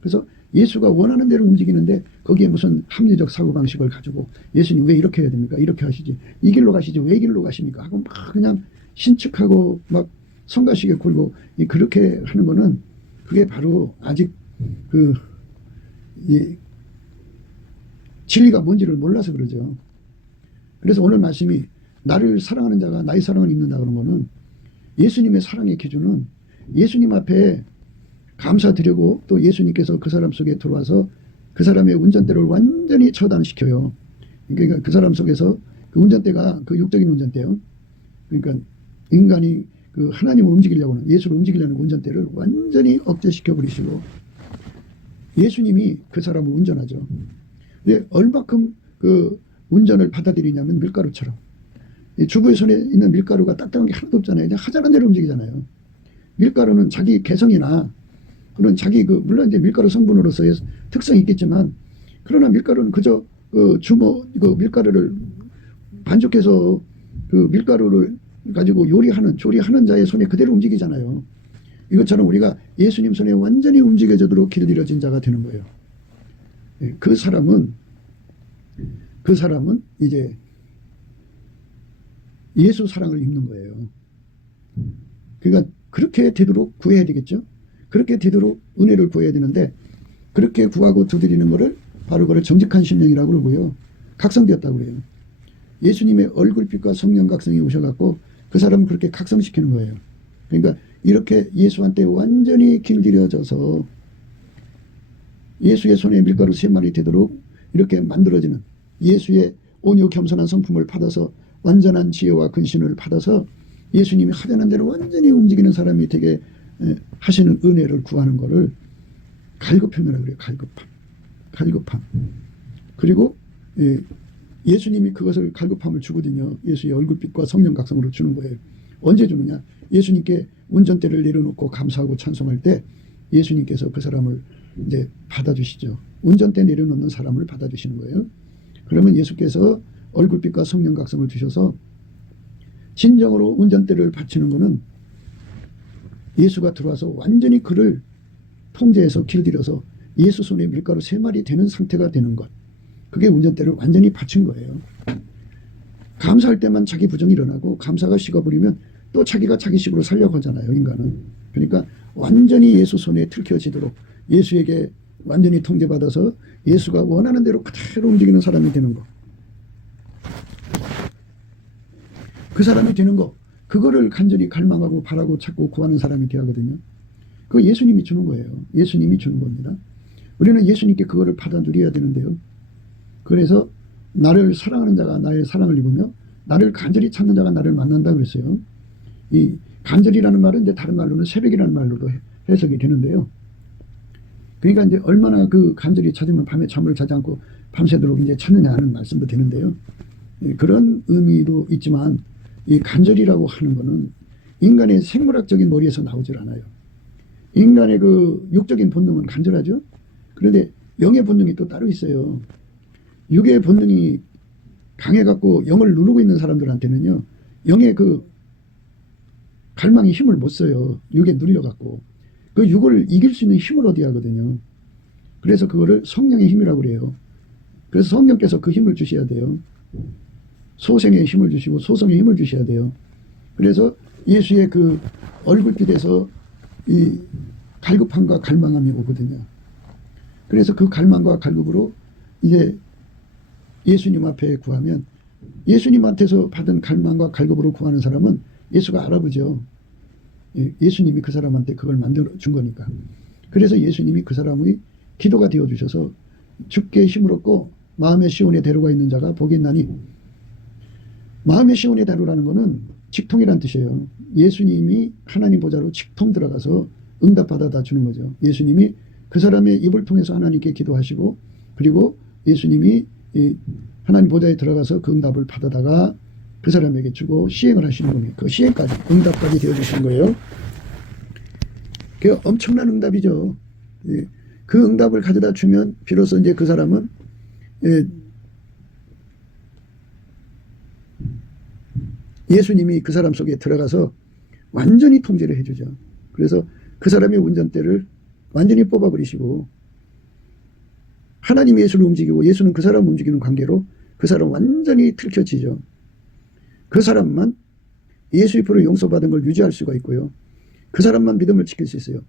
그래서 예수가 원하는 대로 움직이는데 거기에 무슨 합리적 사고방식을 가지고 예수님 왜 이렇게 해야 됩니까? 이렇게 하시지. 이 길로 가시지. 왜 이 길로 가십니까? 하고 막 그냥 신축하고 막 성가시게 굴고 그렇게 하는 거는 그게 바로 아직 진리가 뭔지를 몰라서 그러죠. 그래서 오늘 말씀이 나를 사랑하는 자가 나의 사랑을 입는다 그런 거는 예수님의 사랑의 기준은 예수님 앞에 감사드리고 또 예수님께서 그 사람 속에 들어와서 그 사람의 운전대를 완전히 처단시켜요. 그러니까 그 사람 속에서 그 운전대가 그 육적인 운전대요. 그러니까 인간이 그 하나님을 움직이려고 하는 예수를 움직이려는 운전대를 완전히 억제시켜 버리시고 예수님이 그 사람을 운전하죠. 근데 얼마큼 그 운전을 받아들이냐면 밀가루처럼 이 주부의 손에 있는 밀가루가 딱딱한 게 하나도 없잖아요. 그냥 하자는 대로 움직이잖아요. 밀가루는 자기 개성이나 그런 자기 물론 이제 밀가루 성분으로서의 특성이 있겠지만 그러나 밀가루는 그저 그 밀가루를 반죽해서 그 밀가루를 가지고 조리하는 자의 손에 그대로 움직이잖아요. 이것처럼 우리가 예수님 손에 완전히 움직여지도록 길들여진 자가 되는 거예요. 그 사람은 이제 예수 사랑을 입는 거예요. 그러니까 그렇게 되도록 구해야 되겠죠. 그렇게 되도록 은혜를 구해야 되는데 그렇게 구하고 두드리는 거를 바로 그걸 정직한 심령이라고 그러고요. 각성되었다고 그래요. 예수님의 얼굴빛과 성령 각성이 오셔갖고 그 사람을 그렇게 각성시키는 거예요. 그러니까 이렇게 예수한테 완전히 길들여져서 예수의 손에 밀가루 3마리 되도록 이렇게 만들어지는 예수의 온유 겸손한 성품을 받아서 완전한 지혜와 근신을 받아서 예수님이 하자는 대로 완전히 움직이는 사람이 되게 하시는 은혜를 구하는 거를 갈급함이라고 그래요. 갈급함. 그리고 예수님이 그것을 갈급함을 주거든요. 예수의 얼굴빛과 성령 각성으로 주는 거예요. 언제 주느냐? 예수님께 운전대를 내려놓고 감사하고 찬송할 때 예수님께서 그 사람을 이제 받아주시죠. 운전대 내려놓는 사람을 받아주시는 거예요. 그러면 예수께서 얼굴빛과 성령 각성을 주셔서 진정으로 운전대를 바치는 것은 예수가 들어와서 완전히 그를 통제해서 길들여서 예수 손에 밀가루 3마리 되는 상태가 되는 것. 그게 운전대를 완전히 바친 거예요. 감사할 때만 자기 부정이 일어나고 감사가 식어버리면 또 자기가 자기 식으로 살려고 하잖아요. 인간은. 그러니까 완전히 예수 손에 들켜지도록 예수에게 완전히 통제받아서 예수가 원하는 대로 그대로 움직이는 사람이 되는 거. 그 사람이 되는 거. 그거를 간절히 갈망하고 바라고 찾고 구하는 사람이 되어야 하거든요. 그거 예수님이 주는 거예요. 예수님이 주는 겁니다. 우리는 예수님께 그거를 받아 누려야 되는데요. 그래서 나를 사랑하는 자가 나의 사랑을 입으며 나를 간절히 찾는 자가 나를 만난다 그랬어요. 이 간절이라는 말은 이제 다른 말로는 새벽이라는 말로도 해석이 되는데요. 그러니까 이제 얼마나 그 간절히 찾으면 밤에 잠을 자지 않고 밤새도록 이제 찾느냐 하는 말씀도 되는데요. 그런 의미도 있지만 이 간절이라고 하는 거는 인간의 생물학적인 머리에서 나오질 않아요. 인간의 그 육적인 본능은 간절하죠. 그런데 영의 본능이 또 따로 있어요. 육의 본능이 강해갖고 영을 누르고 있는 사람들한테는요, 영의 그 갈망이 힘을 못 써요. 육에 눌려갖고. 그 육을 이길 수 있는 힘을 얻어야 하거든요. 그래서 그거를 성령의 힘이라고 그래요. 그래서 성령께서 그 힘을 주셔야 돼요. 소생의 힘을 주시고 소성의 힘을 주셔야 돼요. 그래서 예수의 그 얼굴빛에서 이 갈급함과 갈망함이 오거든요. 그래서 그 갈망과 갈급으로 이제 예수님 앞에 구하면, 예수님한테서 받은 갈망과 갈급으로 구하는 사람은 예수가 알아보죠. 예수님이 그 사람한테 그걸 만들어 준 거니까. 그래서 예수님이 그 사람의 기도가 되어 주셔서 주께 힘을 얻고 마음의 시온에 데려가 있는 자가 복이 있나니, 마음의 시온에 데려라는 거는 직통이란 뜻이에요. 예수님이 하나님 보좌로 직통 들어가서 응답 받아다 주는 거죠. 예수님이 그 사람의 입을 통해서 하나님께 기도하시고, 그리고 예수님이 하나님 보좌에 들어가서 그 응답을 받아다가 그 사람에게 주고 시행을 하시는 겁니다. 그 시행까지, 응답까지 되어 주시는 거예요. 그 엄청난 응답이죠. 그 응답을 가져다 주면 비로소 이제 그 사람은 예수님이 그 사람 속에 들어가서 완전히 통제를 해주죠. 그래서 그 사람의 운전대를 완전히 뽑아버리시고, 하나님이 예수를 움직이고 예수는 그 사람을 움직이는 관계로 그 사람 완전히 틀켜지죠. 그 사람만 예수 입으로 용서받은 걸 유지할 수가 있고요. 그 사람만 믿음을 지킬 수 있어요.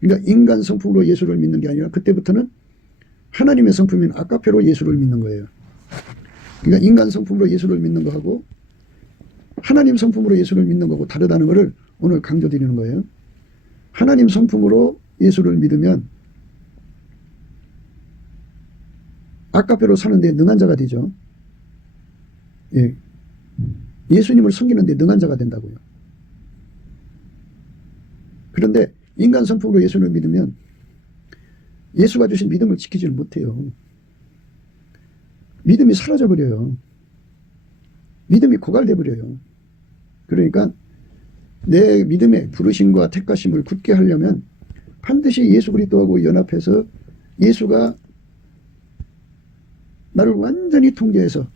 그러니까 인간 성품으로 예수를 믿는 게 아니라 그때부터는 하나님의 성품인 아까페로 예수를 믿는 거예요. 그러니까 인간 성품으로 예수를 믿는 거하고 하나님 성품으로 예수를 믿는 거고 다르다는 것을 오늘 강조드리는 거예요. 하나님 성품으로 예수를 믿으면 아까페로 사는데 능한 자가 되죠. 예수님을 섬기는데 능한 자가 된다고요. 그런데 인간 성품으로 예수를 믿으면 예수가 주신 믿음을 지키지를 못해요. 믿음이 사라져버려요. 믿음이 고갈돼 버려요. 그러니까 내 믿음의 부르심과 택하심을 굳게 하려면 반드시 예수 그리스도하고 연합해서 예수가 나를 완전히 통제해서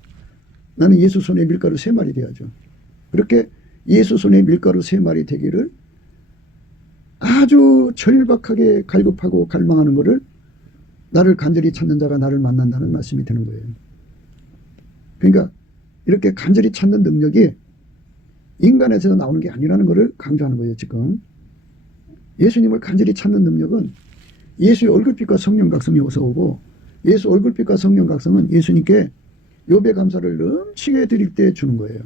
나는 예수 손에 밀가루 3마리 돼야죠. 그렇게 예수 손에 밀가루 3마리 되기를 아주 절박하게 갈급하고 갈망하는 것을 나를 간절히 찾는 자가 나를 만난다는 말씀이 되는 거예요. 그러니까 이렇게 간절히 찾는 능력이 인간에서 나오는 게 아니라는 것을 강조하는 거예요. 지금 예수님을 간절히 찾는 능력은 예수의 얼굴빛과 성령 각성이 어서 오고, 예수 얼굴빛과 성령 각성은 예수님께 욥의 감사를 넘치게 드릴 때 주는 거예요.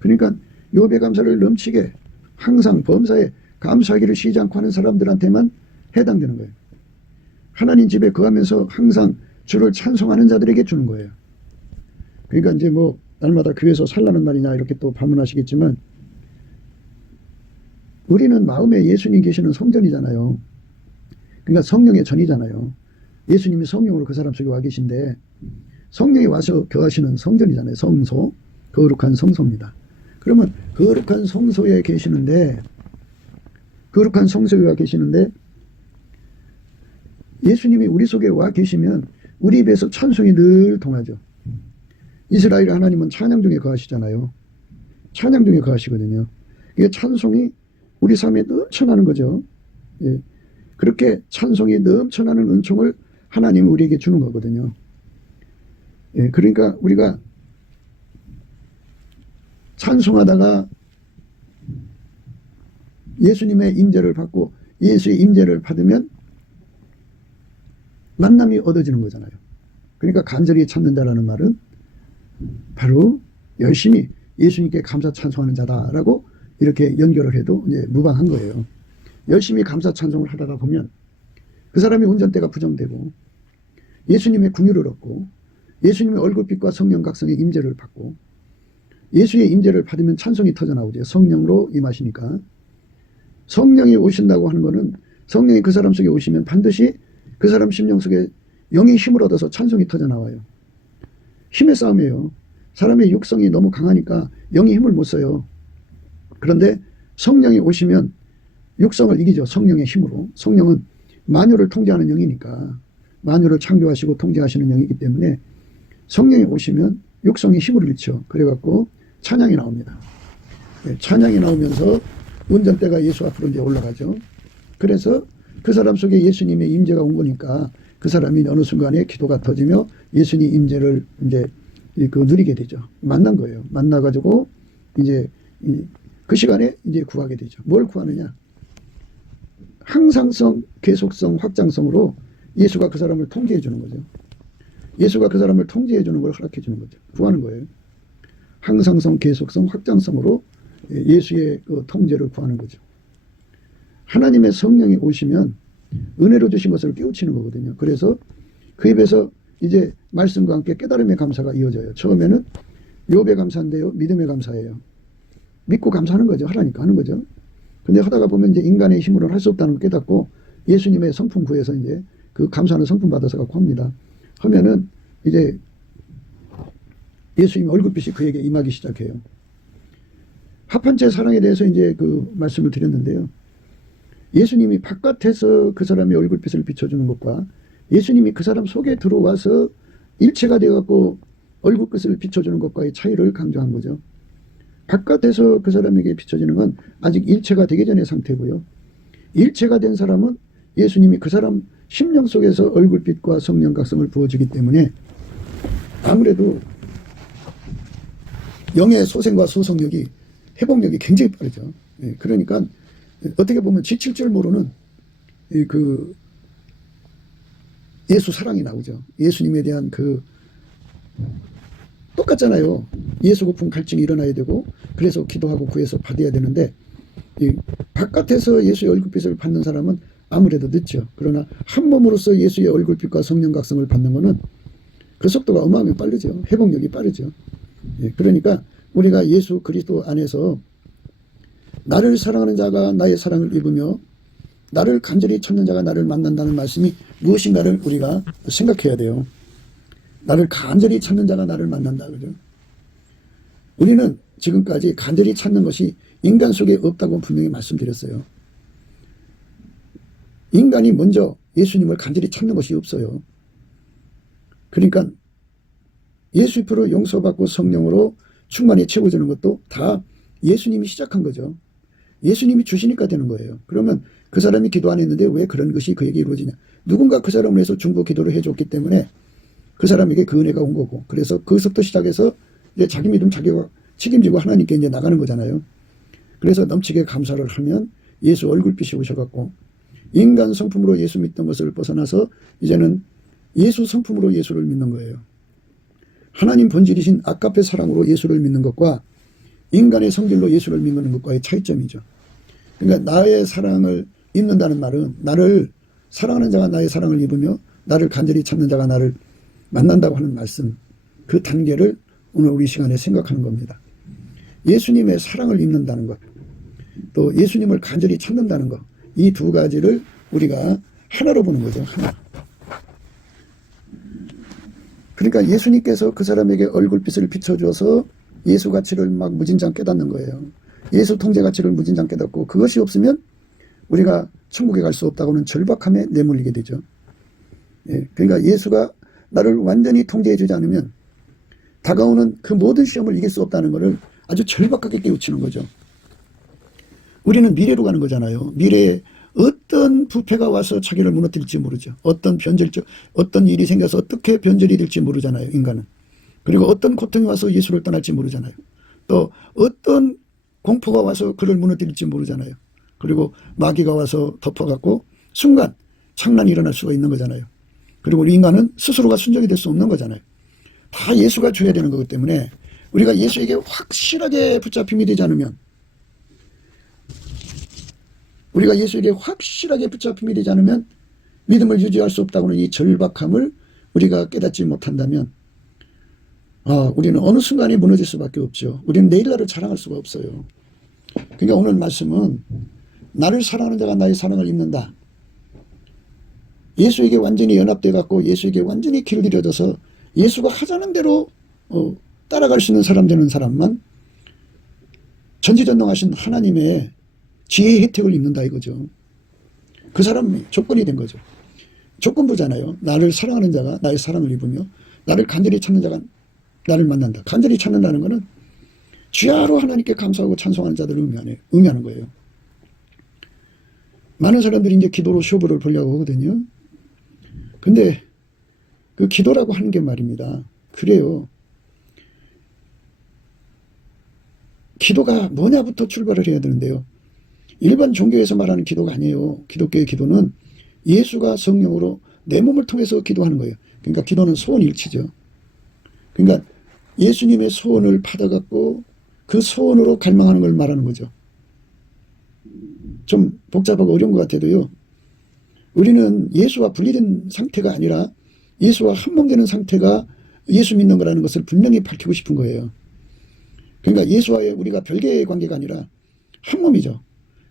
그러니까 욥의 감사를 넘치게 항상 범사에 감사하기를 쉬지 않고 하는 사람들한테만 해당되는 거예요. 하나님 집에 거하면서 항상 주를 찬송하는 자들에게 주는 거예요. 그러니까 이제 뭐 날마다 교회에서 살라는 말이냐 이렇게 또 반문하시겠지만, 우리는 마음에 예수님 계시는 성전이잖아요. 그러니까 성령의 전이잖아요. 예수님이 성령으로 그 사람 속에 와 계신데 성령이 와서 거하시는 성전이잖아요. 성소, 거룩한 성소입니다. 그러면 거룩한 성소에 계시는데, 거룩한 성소에 와 계시는데 예수님이 우리 속에 와 계시면 우리 입에서 찬송이 늘 통하죠. 이스라엘 하나님은 찬양 중에 거하시잖아요. 찬양 중에 거하시거든요. 이게 찬송이 우리 삶에 넘쳐나는 거죠. 예. 그렇게 찬송이 넘쳐나는 은총을 하나님이 우리에게 주는 거거든요. 예. 그러니까 우리가 찬송하다가 예수님의 임재를 받고 예수의 임재를 받으면 만남이 얻어지는 거잖아요. 그러니까 간절히 찾는다라는 말은 바로 열심히 예수님께 감사 찬송하는 자다라고 이렇게 연결을 해도 이제 무방한 거예요. 열심히 감사 찬송을 하다가 보면 그 사람의 운전대가 부정되고 예수님의 긍휼을 얻고 예수님의 얼굴빛과 성령 각성의 임재를 받고 예수의 임재를 받으면 찬송이 터져나오죠. 성령으로 임하시니까. 성령이 오신다고 하는 것은 성령이 그 사람 속에 오시면 반드시 그 사람 심령 속에 영이 힘을 얻어서 찬송이 터져나와요. 힘의 싸움이에요. 사람의 육성이 너무 강하니까 영이 힘을 못 써요. 그런데 성령이 오시면 육성을 이기죠. 성령의 힘으로. 성령은 만유를 통제하는 영이니까 만유를 창조하시고 통제하시는 영이기 때문에 성령이 오시면 육성이 힘을 잃죠. 그래갖고 찬양이 나옵니다. 찬양이 나오면서 운전대가 예수 앞으로 이제 올라가죠. 그래서 그 사람 속에 예수님의 임재가 온 거니까 그 사람이 어느 순간에 기도가 터지며 예수님 임재를 이제 누리게 되죠. 만난 거예요. 만나가지고 이제 그 시간에 이제 구하게 되죠. 뭘 구하느냐? 항상성, 계속성, 확장성으로 예수가 그 사람을 통제해 주는 거죠. 예수가 그 사람을 통제해 주는 걸 허락해 주는 거죠. 구하는 거예요. 항상성, 계속성, 확장성으로 예수의 그 통제를 구하는 거죠. 하나님의 성령이 오시면 은혜로 주신 것을 깨우치는 거거든요. 그래서 그 입에서 이제 말씀과 함께 깨달음의 감사가 이어져요. 처음에는 욥의 감사인데요. 믿음의 감사예요. 믿고 감사하는 거죠. 하라니까 하는 거죠. 근데 하다가 보면 이제 인간의 힘으로는 할 수 없다는 걸 깨닫고 예수님의 성품 구해서 이제 그 감사하는 성품 받아서 갖고 합니다. 하면은 이제 예수님 얼굴빛이 그에게 임하기 시작해요. 합한체 사랑에 대해서 이제 그 말씀을 드렸는데요. 예수님이 바깥에서 그 사람의 얼굴빛을 비춰주는 것과 예수님이 그 사람 속에 들어와서 일체가 되어갖고 얼굴빛을 비춰주는 것과의 차이를 강조한 거죠. 바깥에서 그 사람에게 비춰지는 건 아직 일체가 되기 전의 상태고요. 일체가 된 사람은 예수님이 그 사람 심령 속에서 얼굴빛과 성령 각성을 부어주기 때문에 아무래도 영의 소생과 소성력이 회복력이 굉장히 빠르죠. 그러니까 어떻게 보면 지칠 줄 모르는 그 예수 사랑이 나오죠. 예수님에 대한 그 똑같잖아요. 예수 고품 갈증이 일어나야 되고 그래서 기도하고 구해서 받아야 되는데 이 바깥에서 예수의 얼굴빛을 받는 사람은 아무래도 늦죠. 그러나 한 몸으로서 예수의 얼굴빛과 성령 각성을 받는 것은 그 속도가 어마어마하게 빠르죠. 회복력이 빠르죠. 그러니까 우리가 예수 그리스도 안에서 나를 사랑하는 자가 나의 사랑을 입으며 나를 간절히 찾는 자가 나를 만난다는 말씀이 무엇인가를 우리가 생각해야 돼요. 나를 간절히 찾는 자가 나를 만난다. 그죠? 우리는 지금까지 간절히 찾는 것이 인간 속에 없다고 분명히 말씀드렸어요. 인간이 먼저 예수님을 간절히 찾는 것이 없어요. 그러니까 예수 앞으로 용서받고 성령으로 충만히 채워주는 것도 다 예수님이 시작한 거죠. 예수님이 주시니까 되는 거예요. 그러면 그 사람이 기도 안 했는데 왜 그런 것이 그에게 이루어지냐. 누군가 그 사람을 위해서 중보 기도를 해줬기 때문에 그 사람에게 그 은혜가 온 거고 그래서 거기서부터 시작해서 이제 자기 믿음 자기가 책임지고 하나님께 이제 나가는 거잖아요. 그래서 넘치게 감사를 하면 예수 얼굴빛이 오셔갖고 인간 성품으로 예수 믿던 것을 벗어나서 이제는 예수 성품으로 예수를 믿는 거예요. 하나님 본질이신 아까페 사랑으로 예수를 믿는 것과 인간의 성질로 예수를 믿는 것과의 차이점이죠. 그러니까 나의 사랑을 입는다는 말은 나를 사랑하는 자가 나의 사랑을 입으며 나를 간절히 찾는 자가 나를 만난다고 하는 말씀, 그 단계를 오늘 우리 시간에 생각하는 겁니다. 예수님의 사랑을 입는다는 것, 또 예수님을 간절히 찾는다는 것, 이 두 가지를 우리가 하나로 보는 거죠. 하나. 그러니까 예수님께서 그 사람에게 얼굴빛을 비춰줘서 예수 가치를 막 무진장 깨닫는 거예요. 예수 통제 가치를 무진장 깨닫고 그것이 없으면 우리가 천국에 갈 수 없다고는 절박함에 내몰리게 되죠. 그러니까 예수가 나를 완전히 통제해 주지 않으면 다가오는 그 모든 시험을 이길 수 없다는 것을 아주 절박하게 깨우치는 거죠. 우리는 미래로 가는 거잖아요. 미래에 어떤 부패가 와서 자기를 무너뜨릴지 모르죠. 어떤 일이 생겨서 어떻게 변절이 될지 모르잖아요. 인간은. 그리고 어떤 고통이 와서 예수를 떠날지 모르잖아요. 또 어떤 공포가 와서 그를 무너뜨릴지 모르잖아요. 그리고 마귀가 와서 덮어갖고 순간 창난이 일어날 수가 있는 거잖아요. 그리고 우리 인간은 스스로가 순종이 될 수 없는 거잖아요. 다 예수가 줘야 되는 거기 때문에 우리가 예수에게 확실하게 붙잡힘이 되지 않으면 믿음을 유지할 수 없다고는 이 절박함을 우리가 깨닫지 못한다면 우리는 어느 순간에 무너질 수밖에 없죠. 우리는 내일날을 자랑할 수가 없어요. 그러니까 오늘 말씀은 나를 사랑하는 자가 나의 사랑을 입는다. 예수에게 완전히 연합돼 갖고 예수에게 완전히 길들여져서 예수가 하자는 대로 따라갈 수 있는 사람 되는 사람만 전지전능하신 하나님의 지혜의 혜택을 입는다 이거죠. 그 사람이 조건이 된 거죠. 조건부잖아요. 나를 사랑하는 자가 나의 사랑을 입으며 나를 간절히 찾는 자가 나를 만난다. 간절히 찾는다는 것은 주야로 하나님께 감사하고 찬송하는 자들을 의미하는 거예요. 많은 사람들이 이제 기도로 쇼부를 보려고 하거든요. 근데 그 기도라고 하는 게 말입니다. 그래요. 기도가 뭐냐부터 출발을 해야 되는데요. 일반 종교에서 말하는 기도가 아니에요. 기독교의 기도는 예수가 성령으로 내 몸을 통해서 기도하는 거예요. 그러니까 기도는 소원일치죠. 그러니까 예수님의 소원을 받아갖고 그 소원으로 갈망하는 걸 말하는 거죠. 좀 복잡하고 어려운 것 같아도요. 우리는 예수와 분리된 상태가 아니라 예수와 한몸 되는 상태가 예수 믿는 거라는 것을 분명히 밝히고 싶은 거예요. 그러니까 예수와의 우리가 별개의 관계가 아니라 한 몸이죠.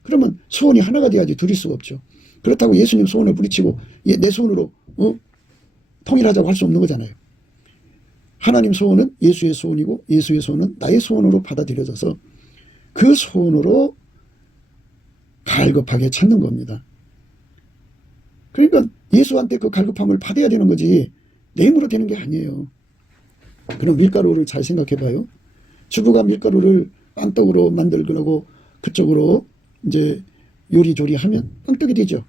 그러면 소원이 하나가 돼야지 둘일 수가 없죠. 그렇다고 예수님 소원을 부딪히고 내 소원으로 통일하자고 할 수 없는 거잖아요. 하나님 소원은 예수의 소원이고 예수의 소원은 나의 소원으로 받아들여져서 그 소원으로 갈급하게 찾는 겁니다. 그러니까 예수한테 그 갈급함을 받아야 되는 거지 내 힘으로 되는 게 아니에요. 그럼 밀가루를 잘 생각해 봐요. 주부가 밀가루를 빵떡으로 만들고 그쪽으로 이제 요리조리하면 빵떡이 되죠.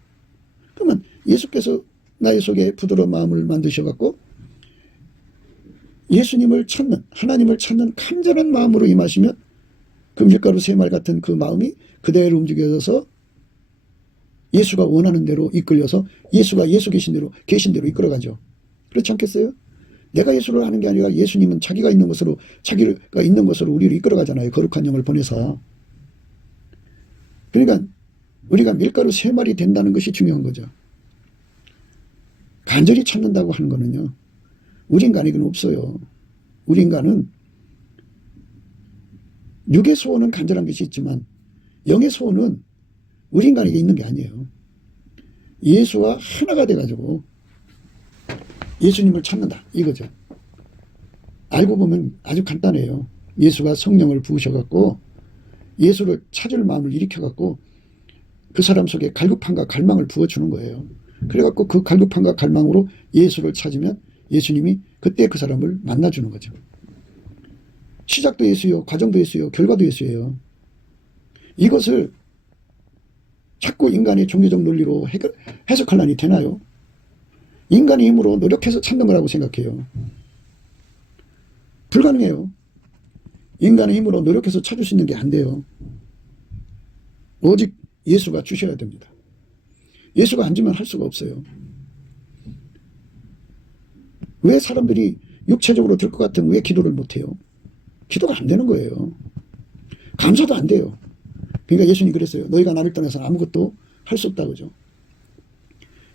그러면 예수께서 나의 속에 부드러운 마음을 만드셔갖고 예수님을 찾는, 하나님을 찾는 간절한 마음으로 임하시면 그 밀가루 3말 같은 그 마음이 그대로 움직여져서 예수가 원하는 대로 이끌려서 예수가 예수 계신 대로 이끌어가죠. 그렇지 않겠어요? 내가 예수를 하는 게 아니라 예수님은 자기가 있는 곳으로 우리를 이끌어가잖아요. 거룩한 영을 보내서. 그러니까 우리가 밀가루 3말이 된다는 것이 중요한 거죠. 간절히 찾는다고 하는 거는요. 우리 인간에게는 없어요. 우리 인간은 육의 소원은 간절한 것이 있지만 영의 소원은 우리 인간에게 있는 게 아니에요. 예수와 하나가 돼가지고 예수님을 찾는다 이거죠. 알고 보면 아주 간단해요. 예수가 성령을 부으셔갖고 예수를 찾을 마음을 일으켜갖고 그 사람 속에 갈급함과 갈망을 부어주는 거예요. 그래갖고 그 갈급함과 갈망으로 예수를 찾으면 예수님이 그때 그 사람을 만나주는 거죠. 시작도 예수요, 과정도 예수요, 결과도 예수예요. 이것을 자꾸 인간의 종교적 논리로 해석하려니 되나요? 인간의 힘으로 노력해서 찾는 거라고 생각해요. 불가능해요. 인간의 힘으로 노력해서 찾을 수 있는 게 안 돼요. 오직 예수가 주셔야 됩니다. 예수가 안 주면 할 수가 없어요. 왜 사람들이 육체적으로 될 것 같으면 왜 기도를 못해요? 기도가 안 되는 거예요. 감사도 안 돼요. 그러니까 예수님이 그랬어요. 너희가 나를 떠나서는 아무것도 할 수 없다 그죠.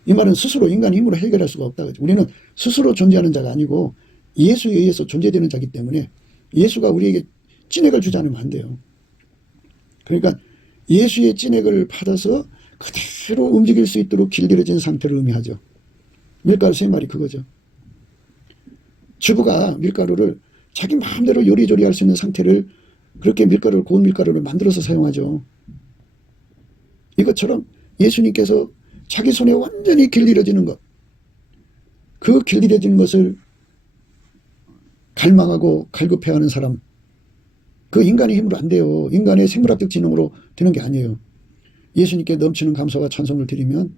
이 말은 스스로 인간의 힘으로 해결할 수가 없다 그죠. 우리는 스스로 존재하는 자가 아니고 예수에 의해서 존재되는 자이기 때문에 예수가 우리에게 찐액을 주지 않으면 안 돼요. 그러니까 예수의 찐액을 받아서 그대로 움직일 수 있도록 길들여진 상태를 의미하죠. 밀가루 3말이 그거죠. 주부가 밀가루를 자기 마음대로 요리조리할 수 있는 상태를 그렇게 고운 밀가루를 만들어서 사용하죠. 이것처럼 예수님께서 자기 손에 완전히 길들여지는 것, 그 길들여진 것을 갈망하고 갈급해하는 사람, 그 인간의 힘으로 안 돼요. 인간의 생물학적 지능으로 되는 게 아니에요. 예수님께 넘치는 감사와 찬송을 드리면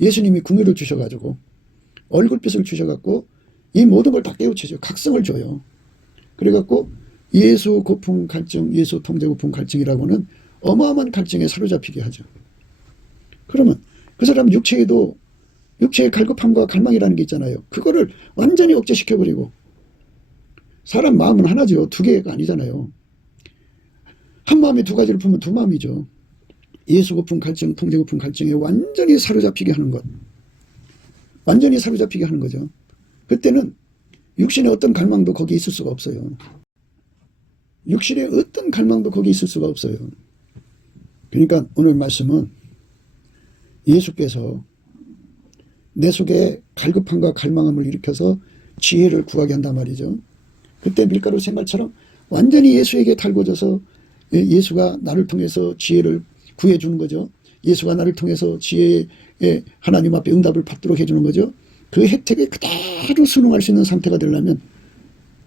예수님이 궁유를 주셔가지고 얼굴빛을 주셔갖고 이 모든 걸 다 깨우치죠. 각성을 줘요. 그래갖고 예수 고풍 갈증, 예수 통제 고풍 갈증이라고는 어마어마한 갈증에 사로잡히게 하죠. 그러면 그 사람 육체에도 육체의 갈급함과 갈망이라는 게 있잖아요. 그거를 완전히 억제시켜버리고 사람 마음은 하나죠. 2개가 아니잖아요. 한 마음에 2가지를 품으면 2마음이죠. 예수 고풍 갈증, 통제 고풍 갈증에 완전히 사로잡히게 하는 것. 완전히 사로잡히게 하는 거죠. 그때는 육신의 어떤 갈망도 거기에 있을 수가 없어요. 육신의 어떤 갈망도 거기에 있을 수가 없어요. 그러니까 오늘 말씀은 예수께서 내 속에 갈급함과 갈망함을 일으켜서 지혜를 구하게 한단 말이죠. 그때 밀가루 새말처럼 완전히 예수에게 달궈져서 예수가 나를 통해서 지혜를 구해주는 거죠. 예수가 나를 통해서 지혜의 하나님 앞에 응답을 받도록 해주는 거죠. 그 혜택에 그대로 순응할 수 있는 상태가 되려면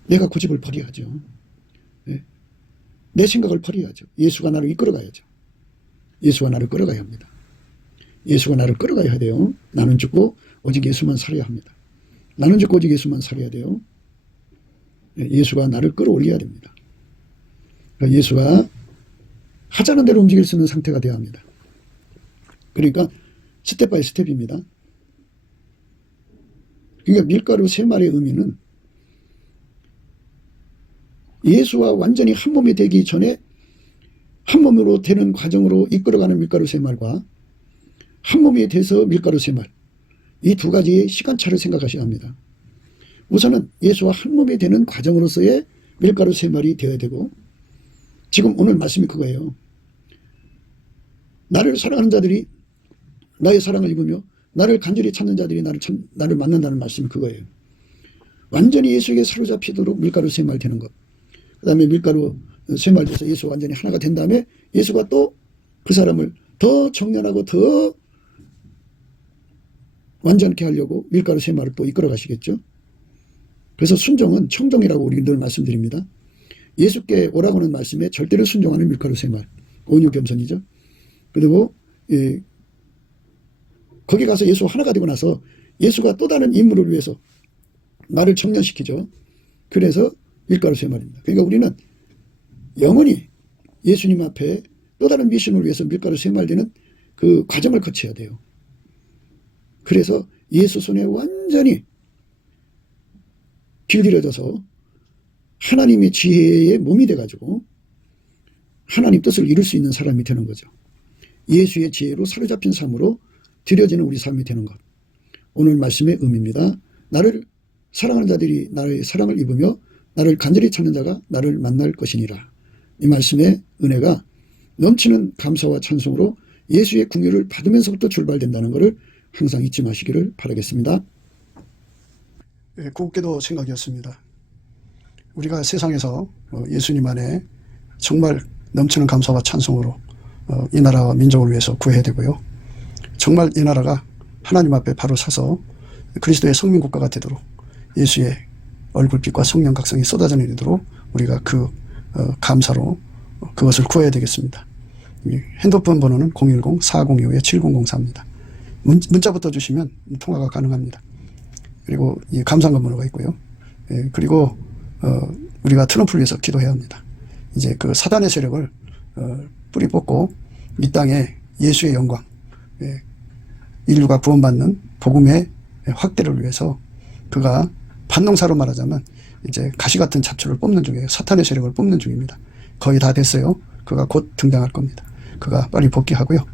내가 고집을 버려야죠. 내 생각을 버려야죠. 예수가 나를 이끌어가야죠. 예수가 나를 끌어가야 합니다. 예수가 나를 끌어가야 돼요. 나는 죽고 오직 예수만 살아야 합니다. 나는 죽고 오직 예수만 살아야 돼요. 예수가 나를 끌어올려야 됩니다. 그러니까 예수가 하자는 대로 움직일 수 있는 상태가 되어야 합니다. 그러니까 스텝 바이 스텝입니다. 그러니까 밀가루 세 마리의 의미는 예수와 완전히 한 몸이 되기 전에 한 몸으로 되는 과정으로 이끌어가는 밀가루 세 말과 한 몸이 돼서 밀가루 세 말, 이 두 가지의 시간차를 생각하셔야 합니다. 우선은 예수와 한 몸이 되는 과정으로서의 밀가루 세 말이 되어야 되고, 지금 오늘 말씀이 그거예요. 나를 사랑하는 자들이 나의 사랑을 입으며 나를 간절히 찾는 자들이 나를 만난다는 말씀이 그거예요. 완전히 예수에게 사로잡히도록 밀가루 세 말 되는 것. 그 다음에 밀가루 세 말 돼서 예수가 완전히 하나가 된 다음에 예수가 또 그 사람을 더 정련하고 더 완전케 하려고 밀가루 세 말을 또 이끌어 가시겠죠. 그래서 순종은 청종이라고 우리 늘 말씀드립니다. 예수께 오라고 하는 말씀에 절대로 순종하는 밀가루 세 말, 온유 겸손이죠. 그리고 거기 가서 예수 하나가 되고 나서 예수가 또 다른 인물을 위해서 나를 청년시키죠. 그래서 밀가루 세 말입니다. 그러니까 우리는 영원히 예수님 앞에 또 다른 미션을 위해서 밀가루 세 말 되는 그 과정을 거쳐야 돼요. 그래서 예수 손에 완전히 길들여져서 하나님의 지혜의 몸이 돼가지고 하나님 뜻을 이룰 수 있는 사람이 되는 거죠. 예수의 지혜로 사로잡힌 삶으로 드려지는 우리 삶이 되는 것. 오늘 말씀의 의미입니다. 나를 사랑하는 자들이 나의 사랑을 입으며 나를 간절히 찾는 자가 나를 만날 것이니라. 이 말씀의 은혜가 넘치는 감사와 찬송으로 예수의 긍휼을 받으면서부터 출발된다는 것을 항상 잊지 마시기를 바라겠습니다. 곱게도 생각이었습니다. 우리가 세상에서 예수님 안에 정말 넘치는 감사와 찬송으로 이 나라와 민족을 위해서 구해야 되고요. 정말 이 나라가 하나님 앞에 바로 서서 그리스도의 성민국가가 되도록 예수의 얼굴빛과 성령 각성이 쏟아져 내리도록 우리가 그 감사로 그것을 구해야 되겠습니다. 핸드폰 번호는 010-4025-7004입니다. 문자부터 주시면 통화가 가능합니다. 그리고 이 감상금 번호가 있고요. 그리고 우리가 트럼프를 위해서 기도해야 합니다. 이제 그 사단의 세력을 뿌리 뽑고 이 땅에 예수의 영광, 인류가 구원받는 복음의 확대를 위해서 그가 반농사로 말하자면 이제 가시 같은 잡초를 뽑는 중이에요. 사탄의 세력을 뽑는 중입니다. 거의 다 됐어요. 그가 곧 등장할 겁니다. 그가 빨리 복귀하고요.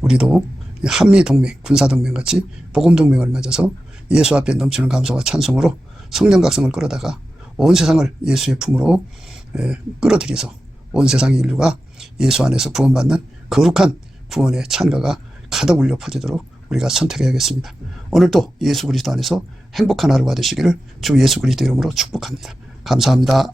우리도 한미동맹, 군사동맹 같이 복음동맹을 맺어서 예수 앞에 넘치는 감사와 찬송으로 성령 각성을 끌어다가 온 세상을 예수의 품으로 끌어들여서 온 세상의 인류가 예수 안에서 구원받는 거룩한 구원의 찬가가 가득 울려 퍼지도록 우리가 선택해야겠습니다. 오늘도 예수 그리스도 안에서 행복한 하루가 되시기를 주 예수 그리스도 이름으로 축복합니다. 감사합니다.